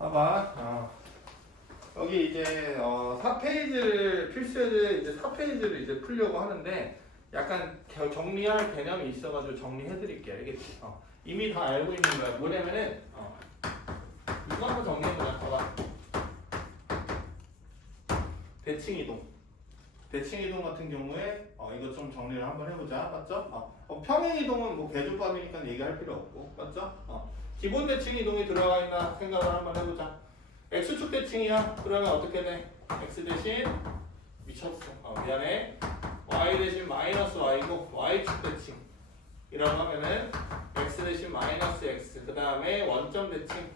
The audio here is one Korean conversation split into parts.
봐봐. 여기 이제 4페이지를 필수예제 이제 4페이지를 이제 풀려고 하는데 약간 정리할 개념이 있어가지고 정리해드릴게. 알겠지? 이미 다 알고 있는 거야. 뭐냐면은 이거 한번 정리해보자. 봐봐. 대칭 이동. 대칭 이동 같은 경우에 이거 좀 정리를 한번 해보자. 맞죠? 평행 이동은 뭐 개조법이니까 얘기할 필요 없고, 맞죠? 기본 대칭 이동이 들어가 있나 생각을 한번 해보자. x축 대칭이야. 그러면 어떻게 돼? x 대신 미쳤어. 미안해. y 대신 마이너스 y고 y축 대칭이라고 하면은 x 대신 마이너스 x. 그 다음에 원점 대칭.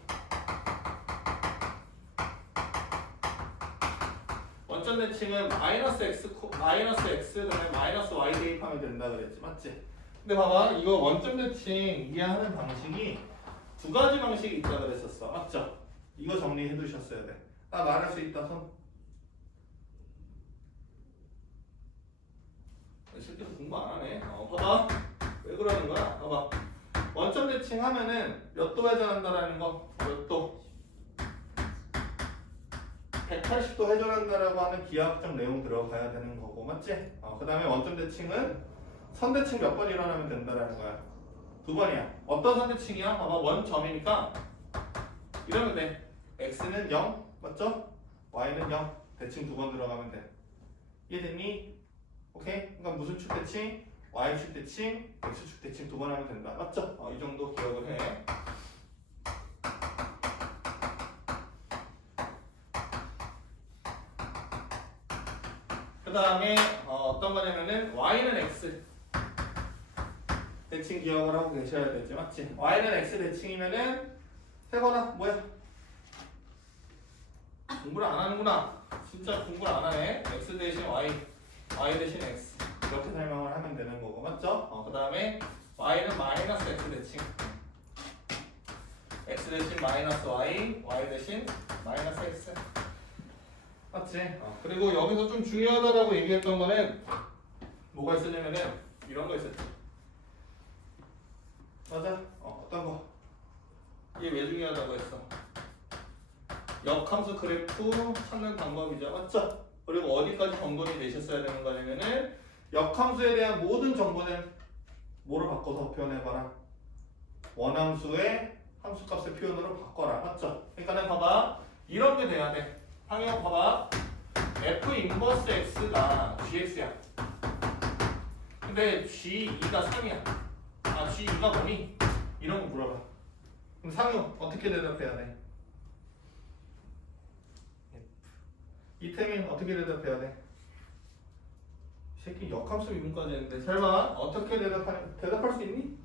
원점 대칭은 마이너스 x 그다음에 마이너스 y 대입하면 된다 그랬지, 맞지? 근데 봐봐, 이거 원점 대칭 이해하는 방식이 두 가지 방식이 있다 그랬었어, 맞죠? 이거 정리해 두셨어야 돼. 말할 수 있다 손. 실제로 공부 안 하네. 봐봐, 왜 그러는 거야? 봐봐, 원점 대칭 하면은 몇 도 회전한다라는 거, 몇 도? 180도 회전한다라고 하는 기하학적 내용 들어가야 되는 거고, 맞지? 그 다음에 원점 대칭은 선대칭 몇 번 일어나면 된다라는 거야. 2번이야. 어떤 선대칭이야? 봐봐, 원점이니까 이러면 돼. x는 0, 맞죠? y는 0. 대칭 2번 들어가면 돼. 이해됐니? 오케이? 그러니까 무슨 축 대칭? y축 대칭, x축 대칭 2번 하면 된다. 맞죠? 이 정도 기억을 해. 그 다음에 어떤 거냐면은 y는 x 대칭 기억을 하고 계셔야 되지, 맞지? y는 x 대칭이면은 세거나 뭐야? 공부를 안 하는구나. 진짜 공부를 안 하네. x 대신 y, y 대신 x 이렇게 설명을 하면 되는 거고, 맞죠? 그 다음에 y는 마이너스 x 대칭, x 대신 마이너스 y, y 대신 마이너스 x. 맞지? 그리고 여기서 좀 중요하다라고 얘기했던 거는 뭐가 있었냐면은 이런 거 있었지. 맞아? 어떤 거? 이게 왜 중요하다고 했어? 역함수 그래프 찾는 방법이죠. 맞죠? 그리고 어디까지 정돈이 되셨어야 되는 거냐면은 역함수에 대한 모든 정보는 뭐로 바꿔서 표현해봐라. 원함수의 함수값의 표현으로 바꿔라. 맞죠? 그러니까는 봐봐, 이런 게 돼야 돼. 항영 봐봐, f 인버스 x가 gx야. 근데 g2가 3이야. g2가 뭐니? 이런 거 물어봐. 그럼 상용 어떻게 대답해야 돼? 이태민 어떻게 대답해야 돼? 이 새끼 역함수 미분까지 했는데 잘 봐. 어떻게 대답할 수 있니?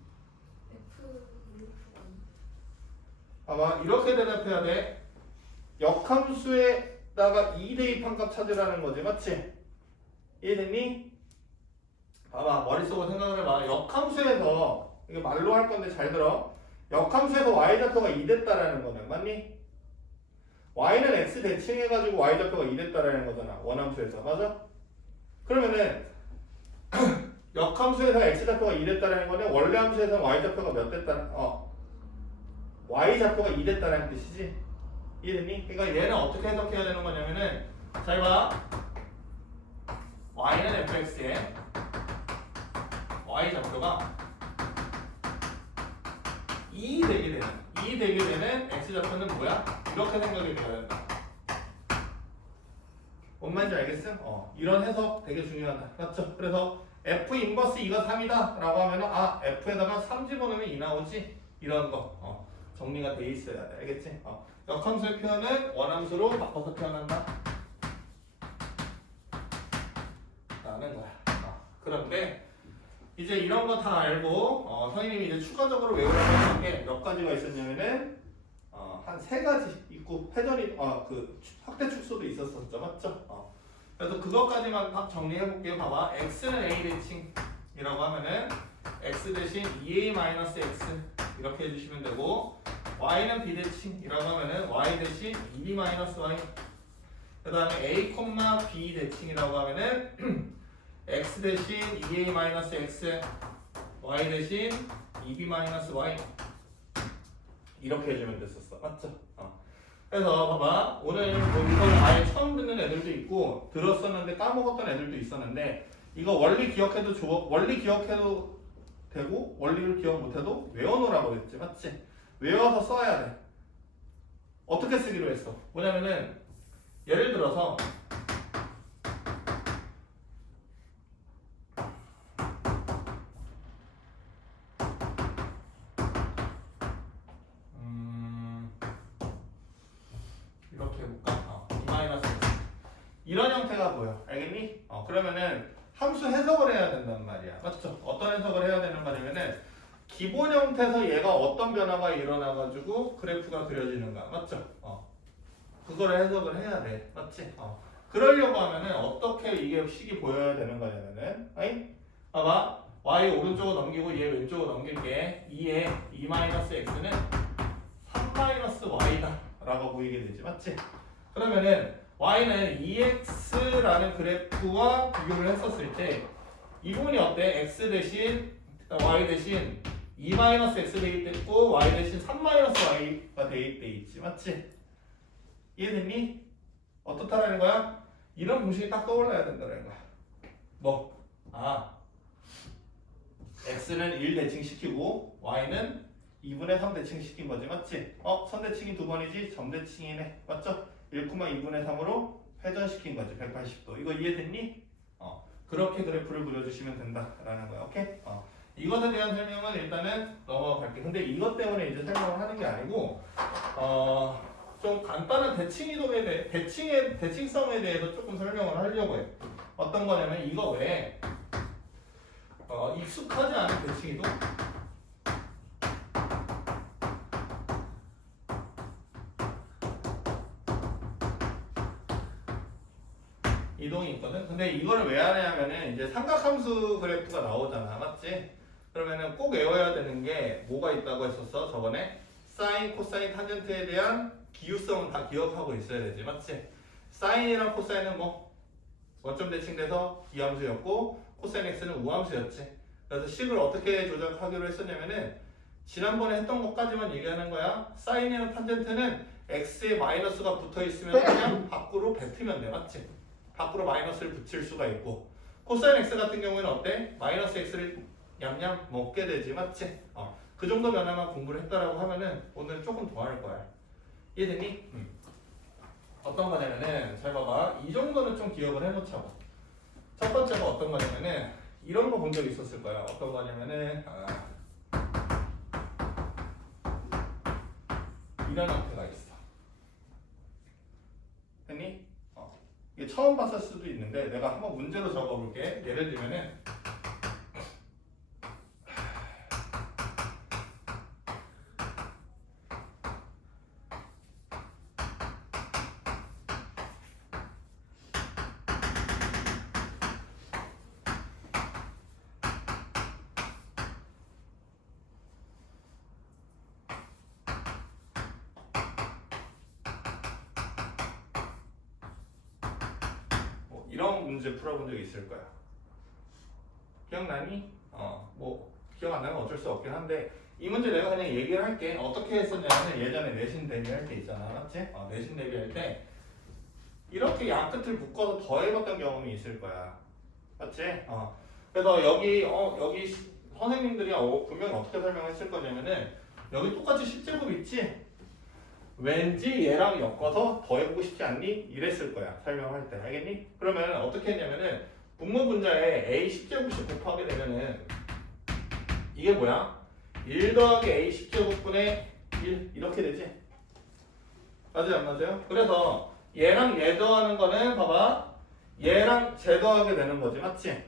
봐봐, 이렇게 대답해야 돼. 역함수에다가 2 대입한 값 찾으라는 거지, 맞지? 이해됐니? 봐봐, 머릿속으로 생각을 해봐. 역함수에서, 이거 말로 할 건데 잘 들어. 역함수에서 y좌표가 2 됐다라는 거는, 맞니? y는 x 대칭해가지고 y좌표가 2 됐다라는 거잖아, 원함수에서. 맞아? 그러면은 역함수에서 x좌표가 2 됐다라는 거는 원래 함수에서 y좌표가 몇 됐다는, y좌표가 2 됐다는 뜻이지? 이해됐니? 그러니까 얘는 어떻게 해석해야 되는 거냐면은 잘 봐. y는 fx에 y좌표가 2 되게 되는 x좌표는 뭐야? 이렇게 생각이 돼야 된다. 뭔 말인지 알겠어? 이런 해석 되게 중요하다. 맞죠? 그래서 f 인버스 2가 3이다 라고 하면은 f에다가 3 집어넣으면 2 나오지? 이런 거 정리가 돼 있어야 돼. 알겠지? 역함수의 표현은 원함수로 바꿔서 표현한다 라는 거야. 그런데 이제 이런 거 다 알고 선생님이 이제 추가적으로 외우라고 하는 게 몇 가지가 있었냐면은 한 3가지 있고 회전이 그 확대 축소도 있었었죠, 맞죠? 그래서 그것까지만 딱 정리해 볼게요. 봐봐, x는 a 대칭이라고 하면은 x 대신 2a-x 이렇게 해주시면 되고, y는 b 대칭이라고 하면은 y 대신 2b-y. 그 다음에 a, b 대칭이라고 하면은 x 대신 2a-x, y 대신 2b-y 이렇게 해주면 됐었어, 맞죠? 그래서 봐봐 오늘 뭐 이걸 아예 처음 듣는 애들도 있고 들었었는데 까먹었던 애들도 있었는데 이거 원리 기억해도 원리 기억해도 되고 원리를 기억 못해도 외워놓으라고 그랬지 맞지? 외워서 써야 돼. 어떻게 쓰기로 했어? 뭐냐면은 예를 들어서 이렇게 해볼까? 이런 형태가 보여. 알겠니? 그러면은 함수 해석을 해야 된단 말이야. 맞죠? 어떤 해석을 해야 되는 말이면은 기본 형태에서 얘가 어떤 변화가 일어나가지고 그래프가 그려지는가. 맞죠? 그거를 해석을 해야 돼. 맞지? 그러려고 하면은 어떻게 이게 식이 보여야 되는 거냐면은 아이? 봐봐. y 오른쪽으로 넘기고 얘 왼쪽으로 넘길게. 2에 2-x는 3-y다 라고 보이게 되지. 맞지? 그러면은 y는 2x라는 그래프와 비교를 했었을 때 이 부분이 어때? x 대신 y 대신 2-x 대입됐고 y 대신 3-y가 대입돼 있지. 맞지? 이해됐니? 어떻다라는 거야? 이런 공식이 딱 떠올라야 된다는 거야. 뭐? x는 1 대칭시키고 y는 2분의 3 대칭시킨 거지. 맞지? 선대칭이 두 번이지 점대칭이네. 맞죠? 1,2분의 3으로 회전시킨 거지. 180도. 이거 이해됐니? 그렇게 그래프를 그려주시면 된다라는 거야. 오케이? 이것에 대한 설명은 일단은 넘어갈게. 근데 이것 때문에 이제 설명을 하는 게 아니고 좀 간단한 대칭이동에 대해 대칭성에 대해서 조금 설명을 하려고 해. 어떤 거냐면 이거 외에 익숙하지 않은 대칭이동 이동이 있거든. 근데 이거를 왜 하냐면은 이제 삼각함수 그래프가 나오잖아. 맞지? 그러면은 꼭 외워야 되는 게 뭐가 있다고 했었어? 저번에 사인, 코사인, 탄젠트에 대한 기유성은 다 기억하고 있어야 되지. 맞지? 사인이랑 코사인은 뭐 원점 대칭돼서 이함수였고 코사인 x는 우함수였지. 그래서 식을 어떻게 조작하기로 했었냐면은 지난번에 했던 것까지만 얘기하는 거야. 사인이랑 탄젠트는 x에 마이너스가 붙어 있으면 그냥 밖으로 뱉으면 돼. 맞지? 밖으로 마이너스를 붙일 수가 있고 코사인 x 같은 경우에는 어때? 마이너스 x를 냠냠 먹게 되지. 맞지? 그 정도 변화만 공부를 했다라고 하면은 오늘 조금 더 할 거야. 이해됐니? 어떤 거냐면은 잘 봐봐. 이 정도는 좀 기억을 해놓자고. 첫 번째가 어떤 거냐면은 이런 거 본 적 있었을 거야. 어떤 거냐면은 이런 형태가 있어. 됐니? 이게 처음 봤을 수도 있는데 내가 한번 문제로 적어볼게. 예를 들면은 이런 문제 풀어본 적이 있을 거야. 기억나니? 뭐 기억 안 나면 어쩔 수 없긴 한데 이 문제 내가 그냥 얘기를 할게. 어떻게 했었냐면 예전에 내신 대비할 때 있잖아. 맞지? 내신 대비할 때 이렇게 양 끝을 묶어서 더해봤던 경험이 있을 거야. 맞지? 그래서 여기 선생님들이 분명히 어떻게 설명했을 거냐면은 여기 똑같이 10제곱 있지? 왠지 얘랑 엮어서 더해보고 싶지 않니? 이랬을 거야. 설명할 때. 알겠니? 그러면 어떻게 했냐면은 분모 분자에 a 10제곱씩 곱하게 되면은 이게 뭐야? 1 더하기 a 10제곱분의 1 이렇게 되지? 맞아요? 안 맞아요? 그래서 얘랑 얘 더하는 거는 봐봐. 얘랑 쟤 더하게 되는 거지. 맞지?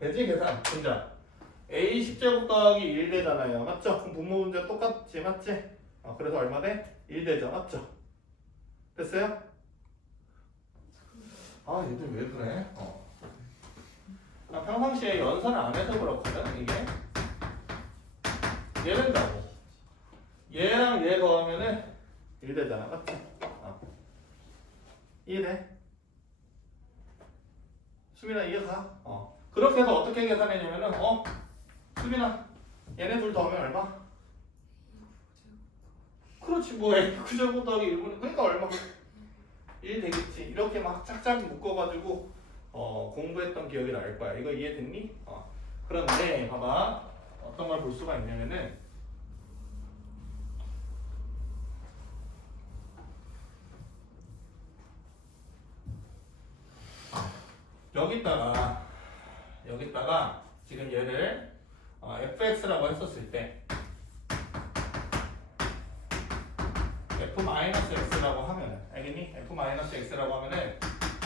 되지? 계산. 분자. a 10제곱 더하기 1 되잖아요. 맞죠? 그럼 분모 분자 똑같지? 맞지? 그래서 얼마 돼? 1 되죠. 맞죠? 됐어요? 얘들 왜 그래? 평상시에 연산을 안 해서 그렇거든, 이게. 얘 된다고. 얘랑 얘 더하면은 1 되잖아. 맞지? 이해돼? 수빈아, 이해가? 그렇게 해서 어떻게 계산했냐면은, 수빈아, 얘네 둘 더하면 얼마? 그렇지 뭐 X제곱 더하기 1분의 그러니까 얼마? 1 되겠지. 이렇게 막 짝짝 묶어가지고 공부했던 기억이 날 거야. 이거 이해됐니? 그런데 봐봐 어떤 걸 볼 수가 있냐면은 여기다가 지금 얘를 fx라고 했었을 때 f-x라고 하면은 알겠니? f-x라고 하면은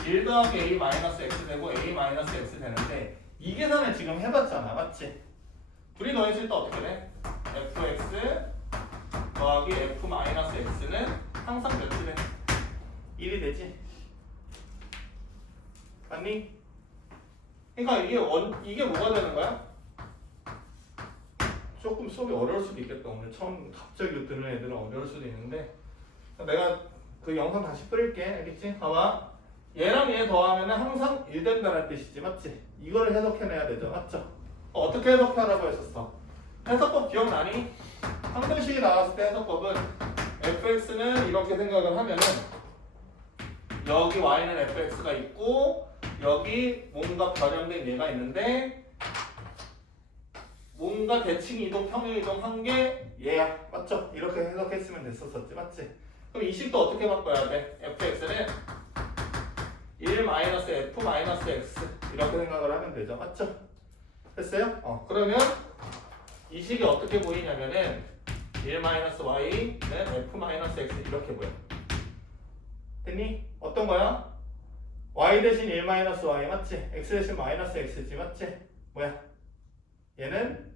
1 더하기 a-x 되고 a-x 되는데 이 계산을 지금 해봤잖아 맞지? 둘이 더했을 때 어떻게 돼? fx 더하기 f-x는 항상 몇이 돼? 1이 되지? 맞니? 그러니까 이게 뭐가 되는 거야? 조금 수업이 어려울 수도 있겠다. 오늘 처음 갑자기 듣는 애들은 어려울 수도 있는데 내가 그 영상 다시 끓일게. 알겠지? 봐봐. 얘랑 얘 더하면 항상 1 된다는 뜻이지. 맞지? 이거를 해석해내야 되죠. 맞죠? 어떻게 해석하라고 했었어? 해석법 기억나니? 항등식이 나왔을 때 해석법은 fx는 이렇게 생각을 하면은 여기 y는 fx가 있고 여기 뭔가 변형된 얘가 있는데 뭔가 대칭 이동, 평행 이동 한 게 얘야. 맞죠? 이렇게 해석했으면 됐었지. 맞지? 그럼 이 식도 어떻게 바꿔야 돼? fx는 1-f-x 이렇게 생각을 하면 되죠. 맞죠? 됐어요? 그러면 이 식이 어떻게 보이냐면은 1-y는 f-x 이렇게 보여. 됐니? 어떤 거야? y 대신 1-y 맞지? x 대신 -x지 맞지? 뭐야? 얘는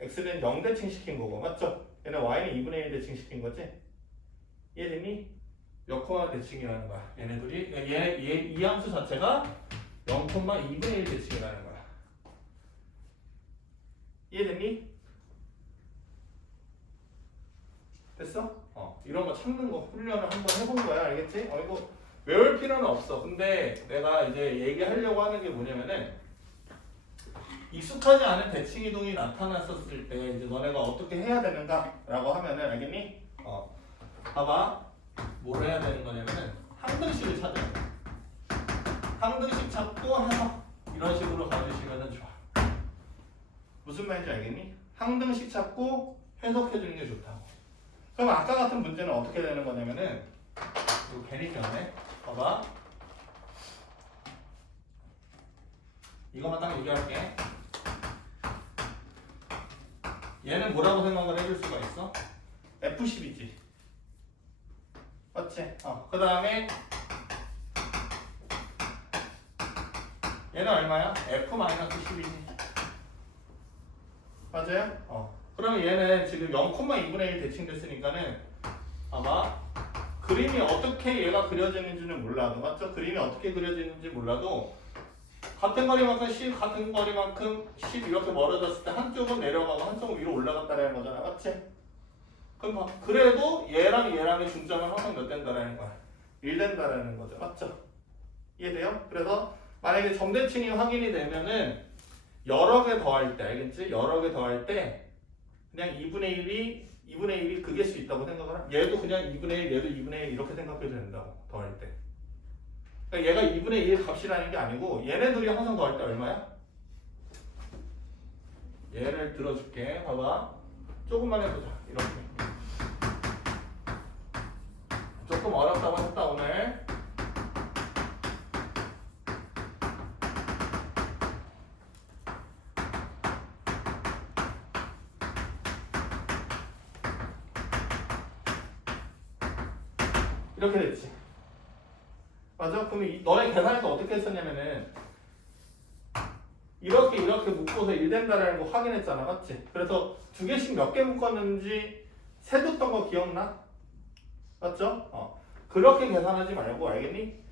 x는 0 대칭시킨 거고 맞죠? 얘는 y는 2분의 1 대칭시킨 거지? 이해됐니? 몇 콤마 대칭이라는 거야 얘네들이 이 함수 자체가 0,2분의 1 대칭이라는 거야 이해됐니? 됐어? 이런 거 찾는 거 훈련을 한번 해본 거야 알겠지? 이거 외울 필요는 없어 근데 내가 이제 얘기하려고 하는 게 뭐냐면은 익숙하지 않은 대칭 이동이 나타났었을 때 이제 너네가 어떻게 해야 되는가라고 하면은 알겠니? 봐봐. 뭘 해야 되는 거냐면은 항등식을 찾아야 돼. 항등식 찾고 해석 이런 식으로 가주시면은 좋아. 무슨 말인지 알겠니? 항등식 찾고 해석해 주는 게 좋다고. 그럼 아까 같은 문제는 어떻게 되는 거냐면은 이거 괜히 꼈네. 봐봐. 이거만 딱 얘기할게. 얘는 뭐라고 생각을 해줄 수가 있어? F10이지. 맞지? 그 다음에 얘는 얼마야? F-10이지. 맞아요? 그러면 얘는 지금 0,2분의 1 대칭됐으니까는 아마 그림이 어떻게 얘가 그려지는지는 몰라도 맞죠? 그림이 어떻게 그려지는지 몰라도 같은 거리만큼 10, 같은 거리만큼 10 이렇게 멀어졌을 때 한쪽은 내려가고 한쪽은 위로 올라갔다라는 거잖아. 맞지? 그럼 그래도 얘랑의 중점은 항상 몇 된다라는 거야? 1 된다라는 거죠. 맞죠? 이해돼요? 그래서 만약에 점대칭이 확인이 되면은 여러 개 더할 때 알겠지? 여러 개 더할 때 그냥 2분의 1이 극일 수 있다고 생각을 하 얘도 그냥 2분의 1, 얘도 2분의 1 이렇게 생각해도 된다고 더할 때 그러니까 얘가 2분의 1 값이라는 게 아니고 얘네들이 항상 더할 때 얼마야? 얘를 들어줄게. 봐봐. 조금만 해보자. 이렇게. 조금 어렵다고 했다 오늘. 이렇게 됐지. 맞아? 그럼 너네 계산에서 어떻게 했었냐면은 이렇게 묶어서 1 된다라는 거 확인했잖아. 맞지? 그래서 두 개씩 몇 개 묶었는지 세뒀던 거 기억나? 맞죠? 그렇게 계산하지 말고 알겠니?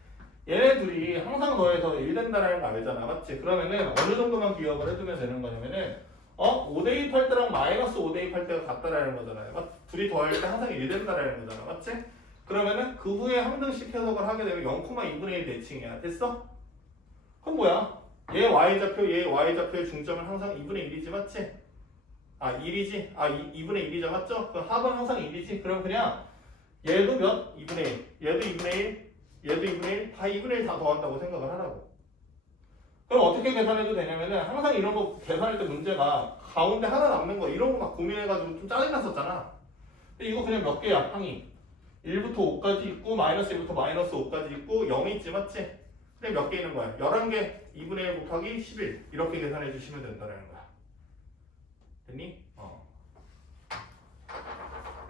얘네 둘이 항상 더해서 1 된다라는 거 알잖아. 맞지? 그러면은 어느 정도만 기억을 해두면 되는 거냐면은 5 대입할 때랑 마이너스 5 대입할 때가 같다라는 거잖아요. 둘이 더할 때 항상 1 된다라는 거잖아. 맞지? 그러면은 그 후에 항등식 해석을 하게 되면 0,2분의 1 대칭이야. 됐어? 그럼 뭐야? 얘 y좌표, 얘 y좌표의 중점은 항상 2분의 1이지. 맞지? 아 1이지? 아 2분의 1이죠 맞죠? 그럼 합은 항상 1이지? 그럼 그냥 얘도 몇? 2분의 1 얘도 2분의 1 얘도 2분의 1 다 2분의 1 다 더한다고 생각을 하라고. 그럼 어떻게 계산해도 되냐면은 항상 이런 거 계산할 때 문제가 가운데 하나 남는 거 이런 거 막 고민해가지고 좀 짜증났었잖아. 근데 이거 그냥 몇 개야 항이 1부터 5까지 있고 마이너스 1부터 마이너스 5까지 있고 0이 있지 맞지? 그래 몇 개 있는 거야? 11개 2분의 1 곱하기 11 이렇게 계산해 주시면 된다는 거야. 됐니?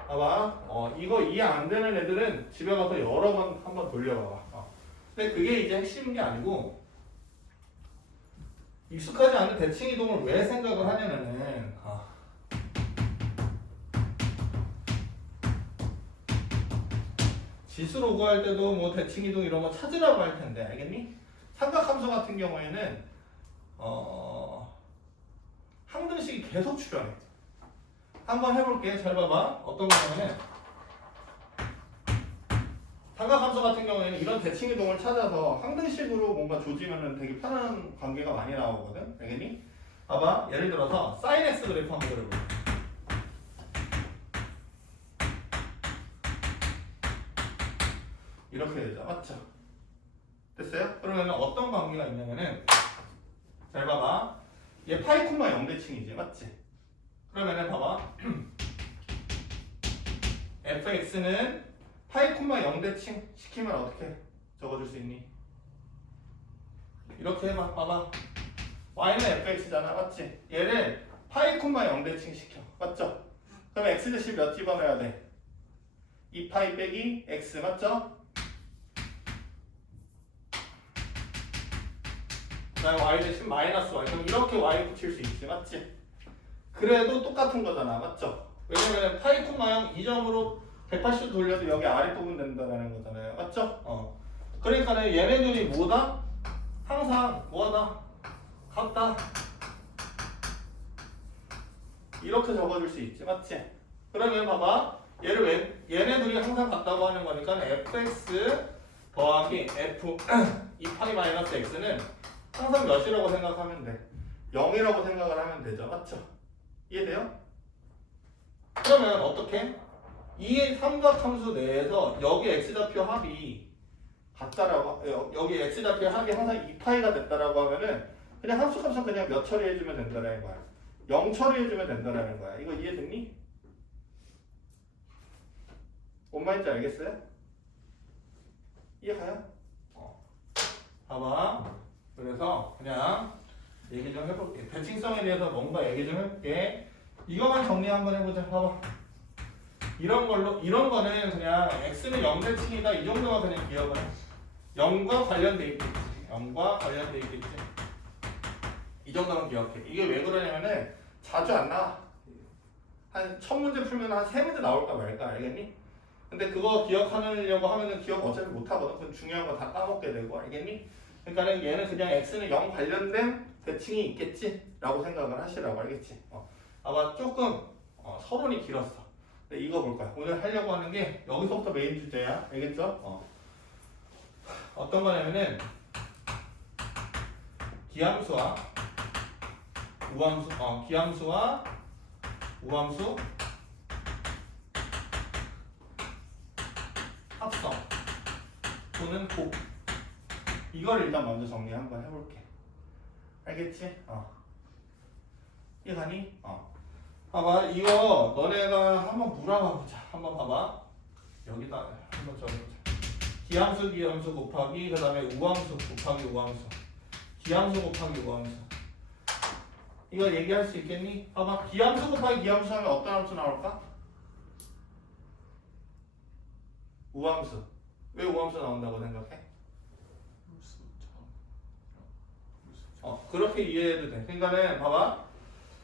봐봐 이거 이해 안 되는 애들은 집에 가서 여러 번 한번 돌려봐봐. 근데 그게 이제 핵심인 게 아니고 익숙하지 않은 대칭 이동을 왜 생각을 하냐면은 지수로 구할 때도 뭐 대칭 이동 이런 거 찾으라고 할 텐데 알겠니? 삼각함수 같은 경우에는 항등식이 계속 출현해. 한번 해볼게. 잘 봐봐. 어떤 거냐면은 삼각함수 같은 경우에는 이런 대칭 이동을 찾아서 항등식으로 뭔가 조지면은 되게 편한 관계가 많이 나오거든. 알겠니? 봐봐. 예를 들어서 sin x 그래프 한번 그려볼게. 이렇게 되죠. 맞죠? 됐어요? 그러면 어떤 관계가 있냐면은 잘 봐봐. 얘 파이 콤마 0대칭이지. 맞지? 그러면은 봐봐. fx는 파이 콤마 0대칭 시키면 어떻게 적어줄 수 있니? 이렇게 해봐. 봐봐. y는 fx잖아. 맞지? 얘를 파이 콤마 0대칭 시켜. 맞죠? 그럼 x 대신 몇 집어넣어야 돼? 2파이 빼기 x. 맞죠? 그다음에 y 대신 마이너스 y. 그럼 이렇게 y 붙일 수 있지. 맞지? 그래도 똑같은 거잖아. 맞죠? 왜냐면 파이 콤마 0 이 점으로 180도 돌려도 여기 아랫부분 된다는 거잖아요. 맞죠? 그러니까 얘네들이 뭐다? 항상 뭐하다? 같다. 이렇게 적어줄 수 있지. 맞지? 그러면 봐봐. 얘네들이 항상 같다고 하는 거니까 fx 더하기 f 2파이 마이너스 x는 항상 몇이라고 생각하면 돼? 0이라고 생각을 하면 되죠. 맞죠? 이해돼요? 그러면 어떻게? 이 삼각함수 내에서 여기 x좌표 합이 같다라고 여기 x좌표 합이 항상 2파이가 됐다라고 하면은 그냥 함수값은 그냥 몇 처리해주면 된다는 거야. 0 처리해주면 된다는 거야. 이거 이해됐니? 뭔 말인지 알겠어요? 이해가요? 봐봐. 그래서 그냥 얘기 좀 해볼게. 대칭성에 대해서 뭔가 얘기 좀 해볼게. 이거만 정리 한번 해보자. 봐봐. 이런 거는 그냥 x는 0대칭이다 이 정도만 그냥 기억을 해. 0과 관련돼 있겠지. 0과 관련돼 있겠지. 이 정도만 기억해. 이게 왜 그러냐면은 자주 안 나와. 한 첫 문제 풀면 한 3문제 나올까 말까. 알겠니? 근데 그거 기억하려고 하면은 기억 어차피 못 하거든. 그건 중요한 거 다 까먹게 되고. 알겠니? 그러니까 얘는 그냥 x는 0 관련된 대칭이 있겠지? 라고 생각을 하시라고. 알겠지? 아마 조금 서론이 길었어. 근데 이거 볼 거야. 오늘 하려고 하는 게 여기서부터 메인 주제야. 알겠죠? 어떤 거냐면은 기함수와 우함수, 기함수와 우함수 합성 또는 곱. 이걸 일단 먼저 정리 한번 해볼게. 알겠지? 이해가니? 봐봐. 이거 너네가 한번 물어봐 보자. 한번 봐봐. 여기다 한번 적어보자. 기함수 곱하기 그 다음에 우함수 곱하기 우함수. 기함수 곱하기 우함수. 이거 얘기할 수 있겠니? 봐봐. 기함수 곱하기 기함수 하면 어떤 함수 나올까? 우함수. 왜 우함수 나온다고 생각해? 그렇게 이해해도 돼. 그러니까는 봐봐.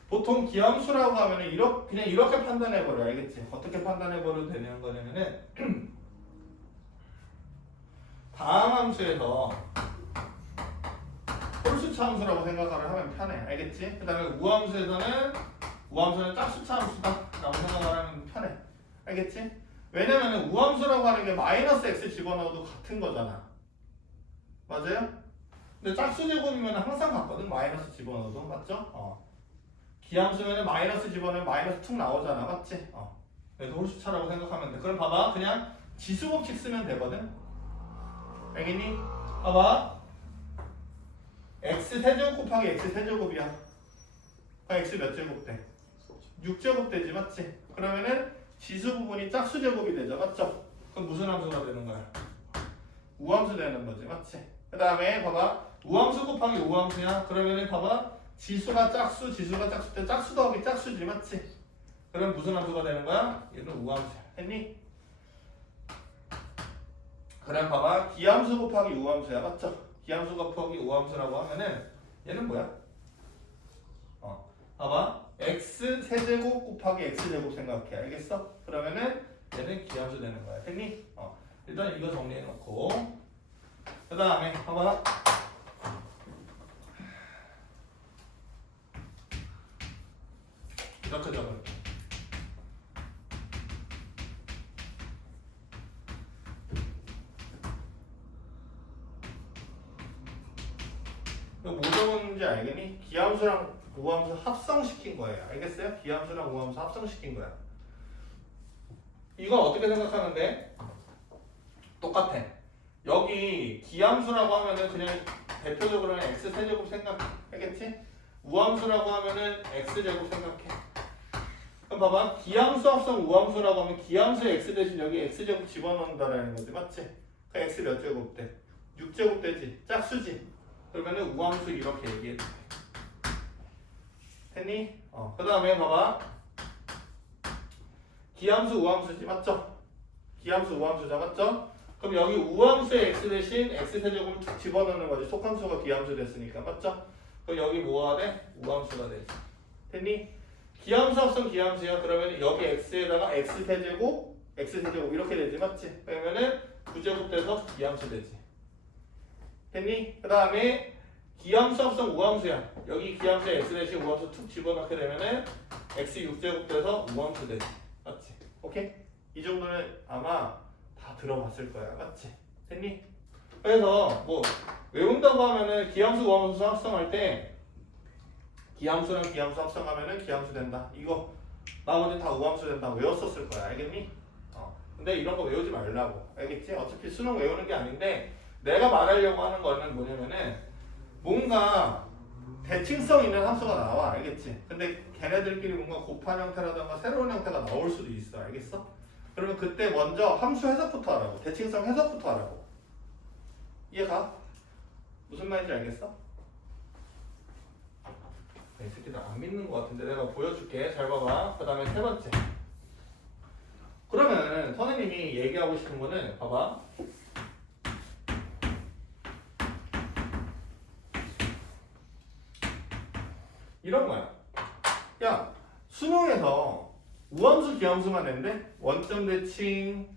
보통 기함수라고 하면은 그냥 이렇게 판단해버려. 알겠지? 어떻게 판단해버려도 되는 거냐면은 다음 함수에서 홀수차 함수라고 생각을 하면 편해. 알겠지? 그 다음에 우함수는 짝수차 함수다 라고 생각을 하면 편해. 알겠지? 왜냐면은 우함수라고 하는 게 마이너스 x 집어넣어도 같은 거잖아. 맞아요? 근데 짝수 제곱이면 항상 같거든. 마이너스 집어넣어도. 맞죠? 기함수면은 마이너스 집어넣으면 마이너스 툭 나오잖아. 맞지? 그래서 홀수차라고 생각하면 돼. 그럼 봐봐. 그냥 지수 법칙 쓰면 되거든. 알겠니? 봐봐. x 세제곱 곱하기 x 세제곱이야. x 몇 제곱 돼? 6제곱 되지. 맞지? 그러면은 지수 부분이 짝수 제곱이 되죠. 맞죠? 그럼 무슨 함수가 되는 거야? 우함수 되는 거지. 맞지? 그 다음에 봐봐. 우함수 곱하기 우함수야. 그러면은 봐봐. 지수가 짝수, 지수가 짝수 때 짝수 더하기 짝수지. 맞지? 그럼 무슨 함수가 되는 거야? 얘는 우함수야. 했니? 그럼 봐봐. 기함수 곱하기 우함수야. 맞죠? 기함수 곱하기 우함수라고 하면은 얘는 뭐야? 봐봐. x 세제곱 곱하기 x제곱 생각해. 알겠어? 그러면은 얘는 기함수 되는 거야. 했니? 일단 이거 정리해 놓고 그 다음에 봐봐. 이렇게 적을게. 이거 뭐 적었는지 알겠니? 기함수랑 우함수 합성시킨 거예요. 알겠어요? 기함수랑 우함수 합성시킨 거야. 이거 어떻게 생각하면 돼? 똑같아. 여기 기함수라고 하면은 그냥 대표적으로는 x 세제곱 생각하겠지? 우함수라고 하면은 x 제곱 생각해. 그럼 봐봐. 기함수 합성 우함수라고 하면 기함수의 x 대신 여기 x 제곱 집어넣는다라는 거지. 맞지? 그 x 몇 제곱 돼? 6제곱 되지. 짝수지. 그러면은 우함수 이렇게 얘기해. 됐니? 그 다음에 봐봐. 기함수 우함수지. 맞죠? 기함수 우함수자. 맞죠? 그럼 여기 우함수의 x 대신 x 세제곱을 툭 집어넣는 거지. 속함수가 기함수 됐으니까. 맞죠? 그럼 여기 뭐가 돼? 우함수가 되지. 됐니? 기함수 합성 기함수야. 그러면 여기 x에다가 x 세제곱 이렇게 되지. 맞지? 그러면은 9제곱 돼서 기함수 되지. 됐니? 그 다음에 기함수 합성 우함수야. 여기 기함수에 x 대신 우함수 툭 집어넣게 되면은 x 6제곱 돼서 우함수 되지. 맞지? 오케이? 이 정도는 아마 다 들어봤을 거야. 맞지? 됐니? 그래서 뭐 외운다고 하면은 기함수 우함수 합성할 때 기함수랑 기함수 합성하면은 기함수 된다. 이거 나머지 다 우함수 된다. 외웠었을 거야. 알겠니? 근데 이런 거 외우지 말라고. 알겠지? 어차피 수능 외우는 게 아닌데 내가 말하려고 하는 거는 뭐냐면은 뭔가 대칭성 있는 함수가 나와. 알겠지? 근데 걔네들끼리 뭔가 곱한 형태라던가 새로운 형태가 나올 수도 있어. 알겠어? 그러면 그때 먼저 함수 해석부터 하라고. 대칭성 해석부터 하라고. 이해가? 무슨 말인지 알겠어? 이 새끼들 안 믿는 것 같은데 내가 보여줄게. 잘 봐봐. 그 다음에 세 번째. 그러면 선생님이 얘기하고 싶은 거는 봐봐. 이런 거야. 야, 수능에서 우함수 기함수만 낸대? 원점 대칭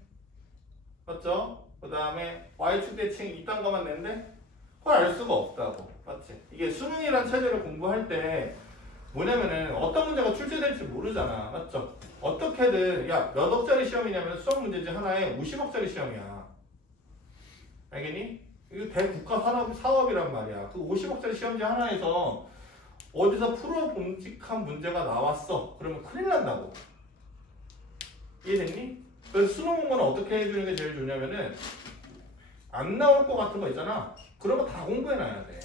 맞죠? 그 다음에 y축 대칭 이딴 거만 낸대? 그걸 알 수가 없다고. 맞지? 이게 수능이란 체제를 공부할 때 뭐냐면은 어떤 문제가 출제될지 모르잖아. 맞죠? 어떻게든 야, 몇 억짜리 시험이냐면 수학 문제지 하나에 50억짜리 시험이야. 알겠니? 이거 대국가 사업이란 말이야. 그 50억짜리 시험지 하나에서 어디서 풀어봄직한 문제가 나왔어. 그러면 큰일 난다고. 이해됐니? 그래서 수능 공부는 어떻게 해주는 게 제일 좋냐면은 안 나올 것 같은 거 있잖아. 그런 거 다 공부해놔야 돼.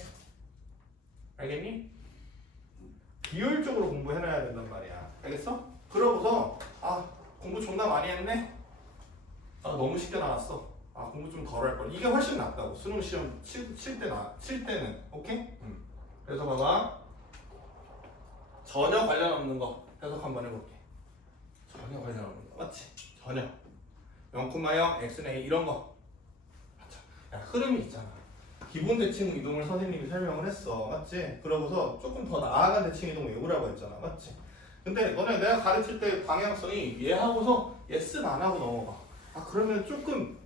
알겠니? 비효율적으로 공부해놔야 된단 말이야. 알겠어? 그러고서 공부 존나 많이 했네? 너무 쉽게 나왔어. 공부 좀 덜 할 걸. 이게 훨씬 낫다고. 수능 시험 칠 때는. 오케이? 그래서 봐봐. 전혀 관련 없는 거 해석 한번 해볼게. 전혀 관련 없는 거. 맞지? 전혀. 0,0, x는 a 이런 거. 맞죠? 야, 흐름이 있잖아. 기본 대칭 이동을 선생님이 설명을 했어. 맞지? 그러고서 조금 더 나아간 대칭 이동 외우라고 했잖아. 맞지? 근데 너네 내가 가르칠 때 방향성이 얘 하고서 yes 안 하고 넘어가. 그러면 조금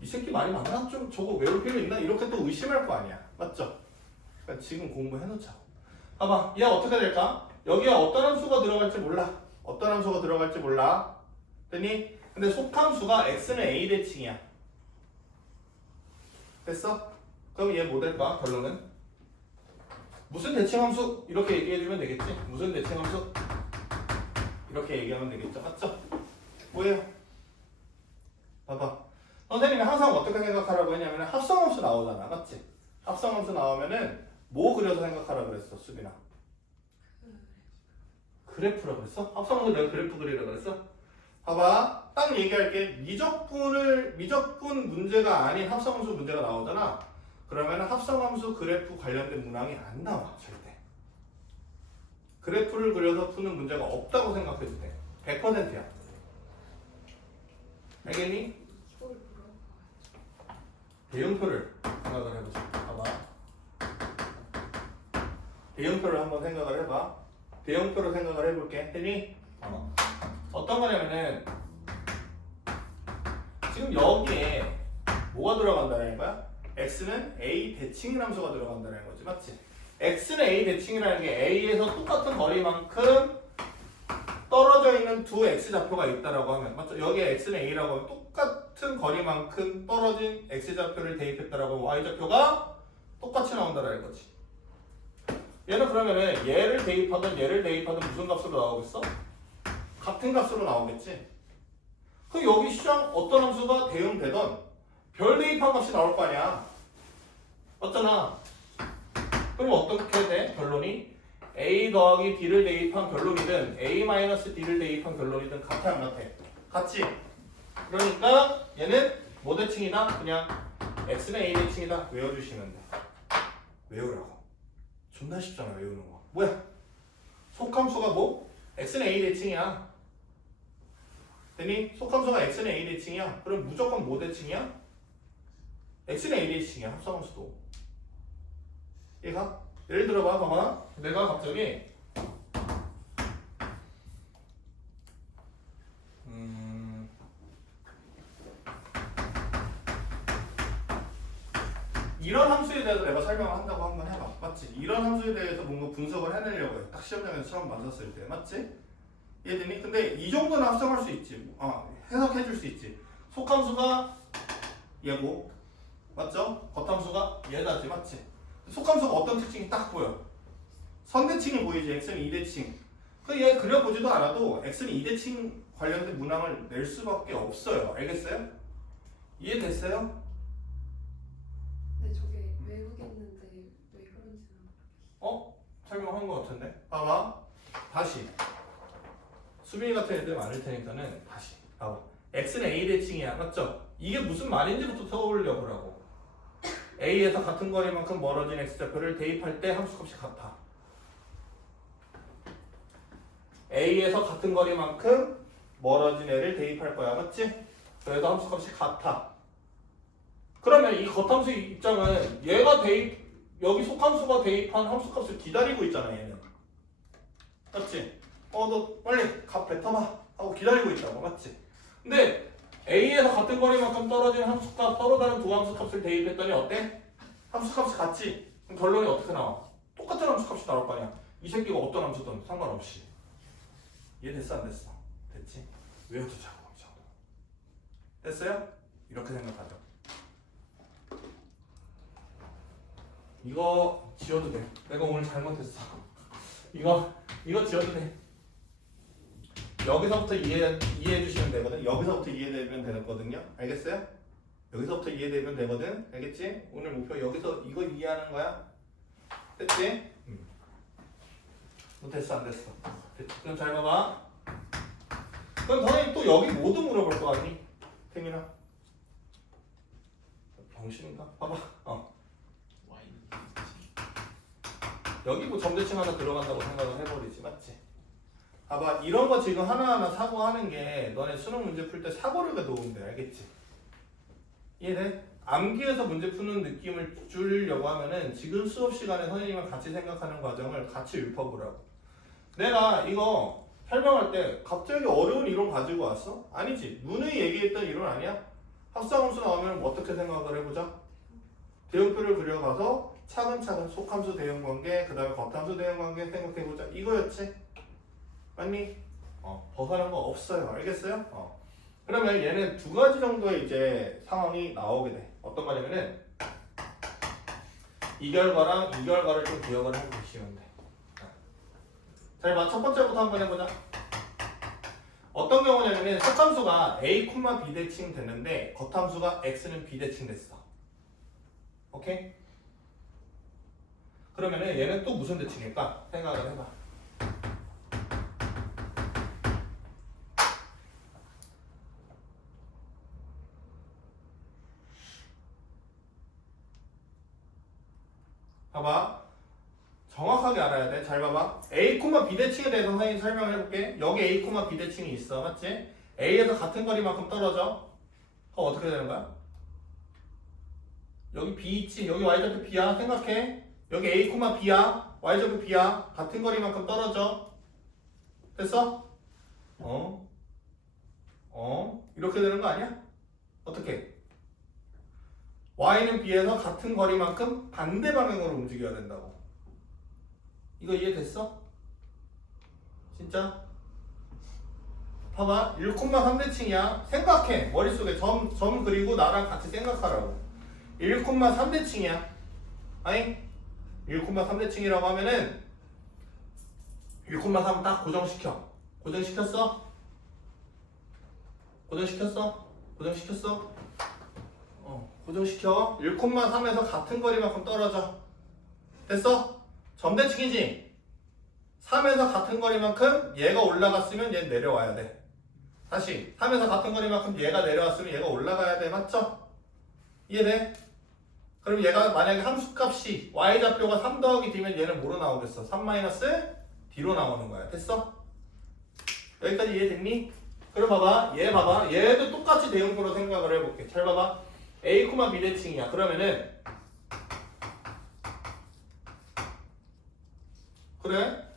이 새끼 말이 맞나? 좀 저거 외울 필요 있나? 이렇게 또 의심할 거 아니야. 맞죠? 그러니까 지금 공부해놓자고. 봐봐. 얘 어떻게 될까? 여기에 어떤 함수가 들어갈지 몰라. 어떤 함수가 들어갈지 몰라. 됐니? 근데 속함수가 x는 a 대칭이야. 됐어? 그럼 얘 뭐 될까? 결론은? 무슨 대칭함수 이렇게 얘기해주면 되겠지. 무슨 대칭함수 이렇게 얘기하면 되겠죠. 맞죠? 뭐예요? 봐봐. 선생님이 항상 어떻게 생각하라고 했냐면 합성함수 나오잖아. 맞지? 합성함수 나오면은 뭐 그려서 생각하라 그랬어, 수빈아? 그래프라 그랬어? 합성함수 내가 그래프 그리라 그랬어? 봐봐. 딱 얘기할게. 미적분 문제가 아닌 합성함수 문제가 나오잖아. 그러면 합성함수 그래프 관련된 문항이 안 나와, 절대. 그래프를 그려서 푸는 문제가 없다고 생각해도 돼. 100%야. 알겠니? 대응표를 생각을 해보자. 봐봐. 대응표를 한번 생각을 해봐. 대응표를 생각을 해볼게. 했더니 어떤 거냐면은 지금 여기에 뭐가 들어간다는 거야? x는 a 대칭인 함수가 들어간다는 거지, 맞지? x는 a 대칭이라는 게 a에서 똑같은 거리만큼 떨어져 있는 두 x좌표가 있다라고 하면, 맞죠? 여기에 x는 a라고 하면 똑같은 거리만큼 떨어진 x좌표를 대입했다라고 하면 y좌표가 똑같이 나온다라는 거지. 얘는 그러면은 얘를 대입하든 무슨 값으로 나오겠어? 같은 값으로 나오겠지. 그럼 여기 시장 어떤 함수가 대응되던 별 대입한 값이 나올 거 아니야. 맞잖아. 그럼 어떻게 돼? 결론이 a 더하기 d를 대입한 결론이든 a 마이너스 d를 대입한 결론이든 같아 안 같아? 같지. 그러니까 얘는 뭐 대칭이다? 그냥 x는 a 대칭이다. 외워주시면 돼. 외우라고. 존나 쉽잖아 외우는 거. 뭐야? 속함수가 뭐? x는 a 대칭이야. 되니? 속함수가 x는 a 대칭이야. 그럼 무조건 뭐 대칭이야? x는 a 대칭이야. 합성함수도. 얘가? 예를 들어봐, 봐봐. 내가 갑자기 이런 함수에 대해서 내가 설명을 한다고 한번 해봐. 맞지? 이런 함수에 대해서 뭔가 분석을 해내려고 해. 딱 시험장에서 처음 만났을 때. 맞지? 이해되니? 근데 이 정도는 합성할 수 있지. 해석해 줄 수 있지. 속함수가 얘고, 맞죠? 겉함수가 얘다지. 맞지? 속함수가 어떤 특징이 딱 보여. 선대칭이 보이지. x는 2대칭. 얘 그려보지도 않아도 x는 2대칭 관련된 문항을 낼 수밖에 없어요. 알겠어요? 이해됐어요? 네, 저게 외우겠는데 왜 그런지는 설명한 것 같은데? 봐봐. 다시. 수빈이 같은 애들 많을 테니까는 다시. 봐봐. x는 a 대칭이야. 맞죠? 이게 무슨 말인지부터 떠올려 보라고. a에서 같은 거리만큼 멀어진 x좌표를 대입할 때 함수값이 같아. a에서 같은 거리만큼 멀어진 애를 대입할 거야. 맞지? 그래도 함수값이 같아. 그러면 이 겉함수 입장은 얘가 여기 속함수가 대입한 함수값을 기다리고 있잖아, 얘는. 맞지? 너 빨리 값 뱉어봐 하고 기다리고 있다고. 맞지? 근데 A에서 같은 거리만큼 떨어진 함수값, 서로 다른 두 함수값을 대입했더니 어때? 함수값이 같지? 그럼 결론이 어떻게 나와? 똑같은 함수값이 나올 거 아니야. 이 새끼가 어떤 함수든 상관없이. 이해됐어 안 됐어? 됐지? 외워두자고. 이 정도. 됐어요? 이렇게 생각하죠. 이거 지워도 돼. 내가 오늘 잘못했어. 이거 지워도 돼. 여기서부터 이해해 주시면 되거든. 여기서부터 이해되면 되거든요. 알겠어요? 여기서부터 이해되면 되거든. 알겠지? 오늘 목표 여기서 이거 이해하는 거야. 됐지? 됐어 안 됐어? 됐지? 그럼 잘 봐봐. 그럼 너네 또 여기 모두 물어볼 거 아니? 태민아. 병신인가? 봐봐. 여기 뭐 점대칭 하나 들어간다고 생각을 해버리지. 맞지? 봐봐. 이런 거 지금 하나하나 사고하는 게 너네 수능 문제 풀 때 사고를 도움돼. 알겠지? 이해돼? 암기해서 문제 푸는 느낌을 주려고 하면은 지금 수업 시간에 선생님이랑 같이 생각하는 과정을 같이 읊어보라고. 내가 이거 설명할 때 갑자기 어려운 이론 가지고 왔어? 아니지. 누누이 얘기했던 이론 아니야? 합성함수 나오면 어떻게 생각을 해보자. 대응표를 그려가서 차근차근 속함수 대응관계, 그 다음에 겉함수 대응관계 생각해보자. 이거였지? 맞니? 벗어난 거 없어요. 알겠어요? 그러면 얘는 두 가지 정도의 이제 상황이 나오게 돼. 어떤 거냐면은 이 결과랑 이 결과를 좀 기억을 하고 계시면 돼. 자, 첫 번째부터 한번 해보자. 어떤 경우냐면 속함수가 a, b 대칭 됐는데 겉함수가 x는 b 대칭 됐어. 오케이? 그러면은 얘는 또 무슨 대칭일까? 생각을 해봐. 봐봐. 정확하게 알아야 돼. 잘 봐봐. a, b 대칭에 대해서 선생님이 설명을 해볼게. 여기 a, b 대칭이 있어. 맞지? a에서 같은 거리만큼 떨어져. 그럼 어떻게 되는 거야? 여기 b 있지? 여기 y좌표 b야. 생각해. 여기 a, b야. y좌표 b야. 같은 거리만큼 떨어져. 됐어? 이렇게 되는 거 아니야? 어떻게? y는 b에서 같은 거리만큼 반대 방향으로 움직여야 된다고. 이거 이해됐어? 진짜? 봐봐. 1,3대칭이야. 생각해. 머릿속에 점 그리고 나랑 같이 생각하라고. 1,3대칭이야. 아니? 1,3대칭이라고 하면은 1,3 딱 고정시켜. 고정시켰어? 고정시켰어? 고정시켰어? 고정시켜. 1,3에서 같은 거리만큼 떨어져. 됐어? 점대칭이지? 3에서 같은 거리만큼 얘가 올라갔으면 얘는 내려와야 돼. 다시 3에서 같은 거리만큼 얘가 내려왔으면 얘가 올라가야 돼. 맞죠? 이해돼? 그럼 얘가 만약에 함수값이 y좌표가 3 더하기 d면 얘는 뭐로 나오겠어? 3 마이너스 d로 나오는 거야. 됐어? 여기까지 이해됐니? 그럼 봐봐. 얘 봐봐. 얘도 똑같이 대응표로 생각을 해볼게. 잘 봐봐. a, b 대칭이야. 그러면은 그래?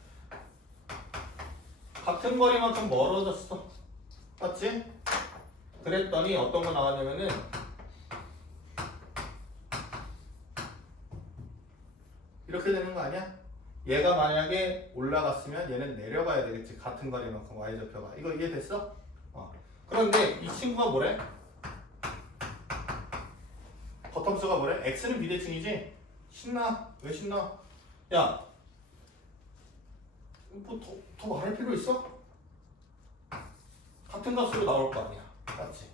같은 거리만큼 멀어졌어. 맞지? 그랬더니 어떤 거 나왔냐면은 이렇게 되는 거 아니야? 얘가 만약에 올라갔으면 얘는 내려가야 되겠지. 같은 거리만큼 y좌표가. 이거 이해됐어? 그런데 이 친구가 뭐래? 겉함수가 뭐래? x는 비대칭이지? 신나? 왜 신나? 야, 뭐 더 말할 필요 있어? 같은 값으로 나올 거 아니야. 맞지?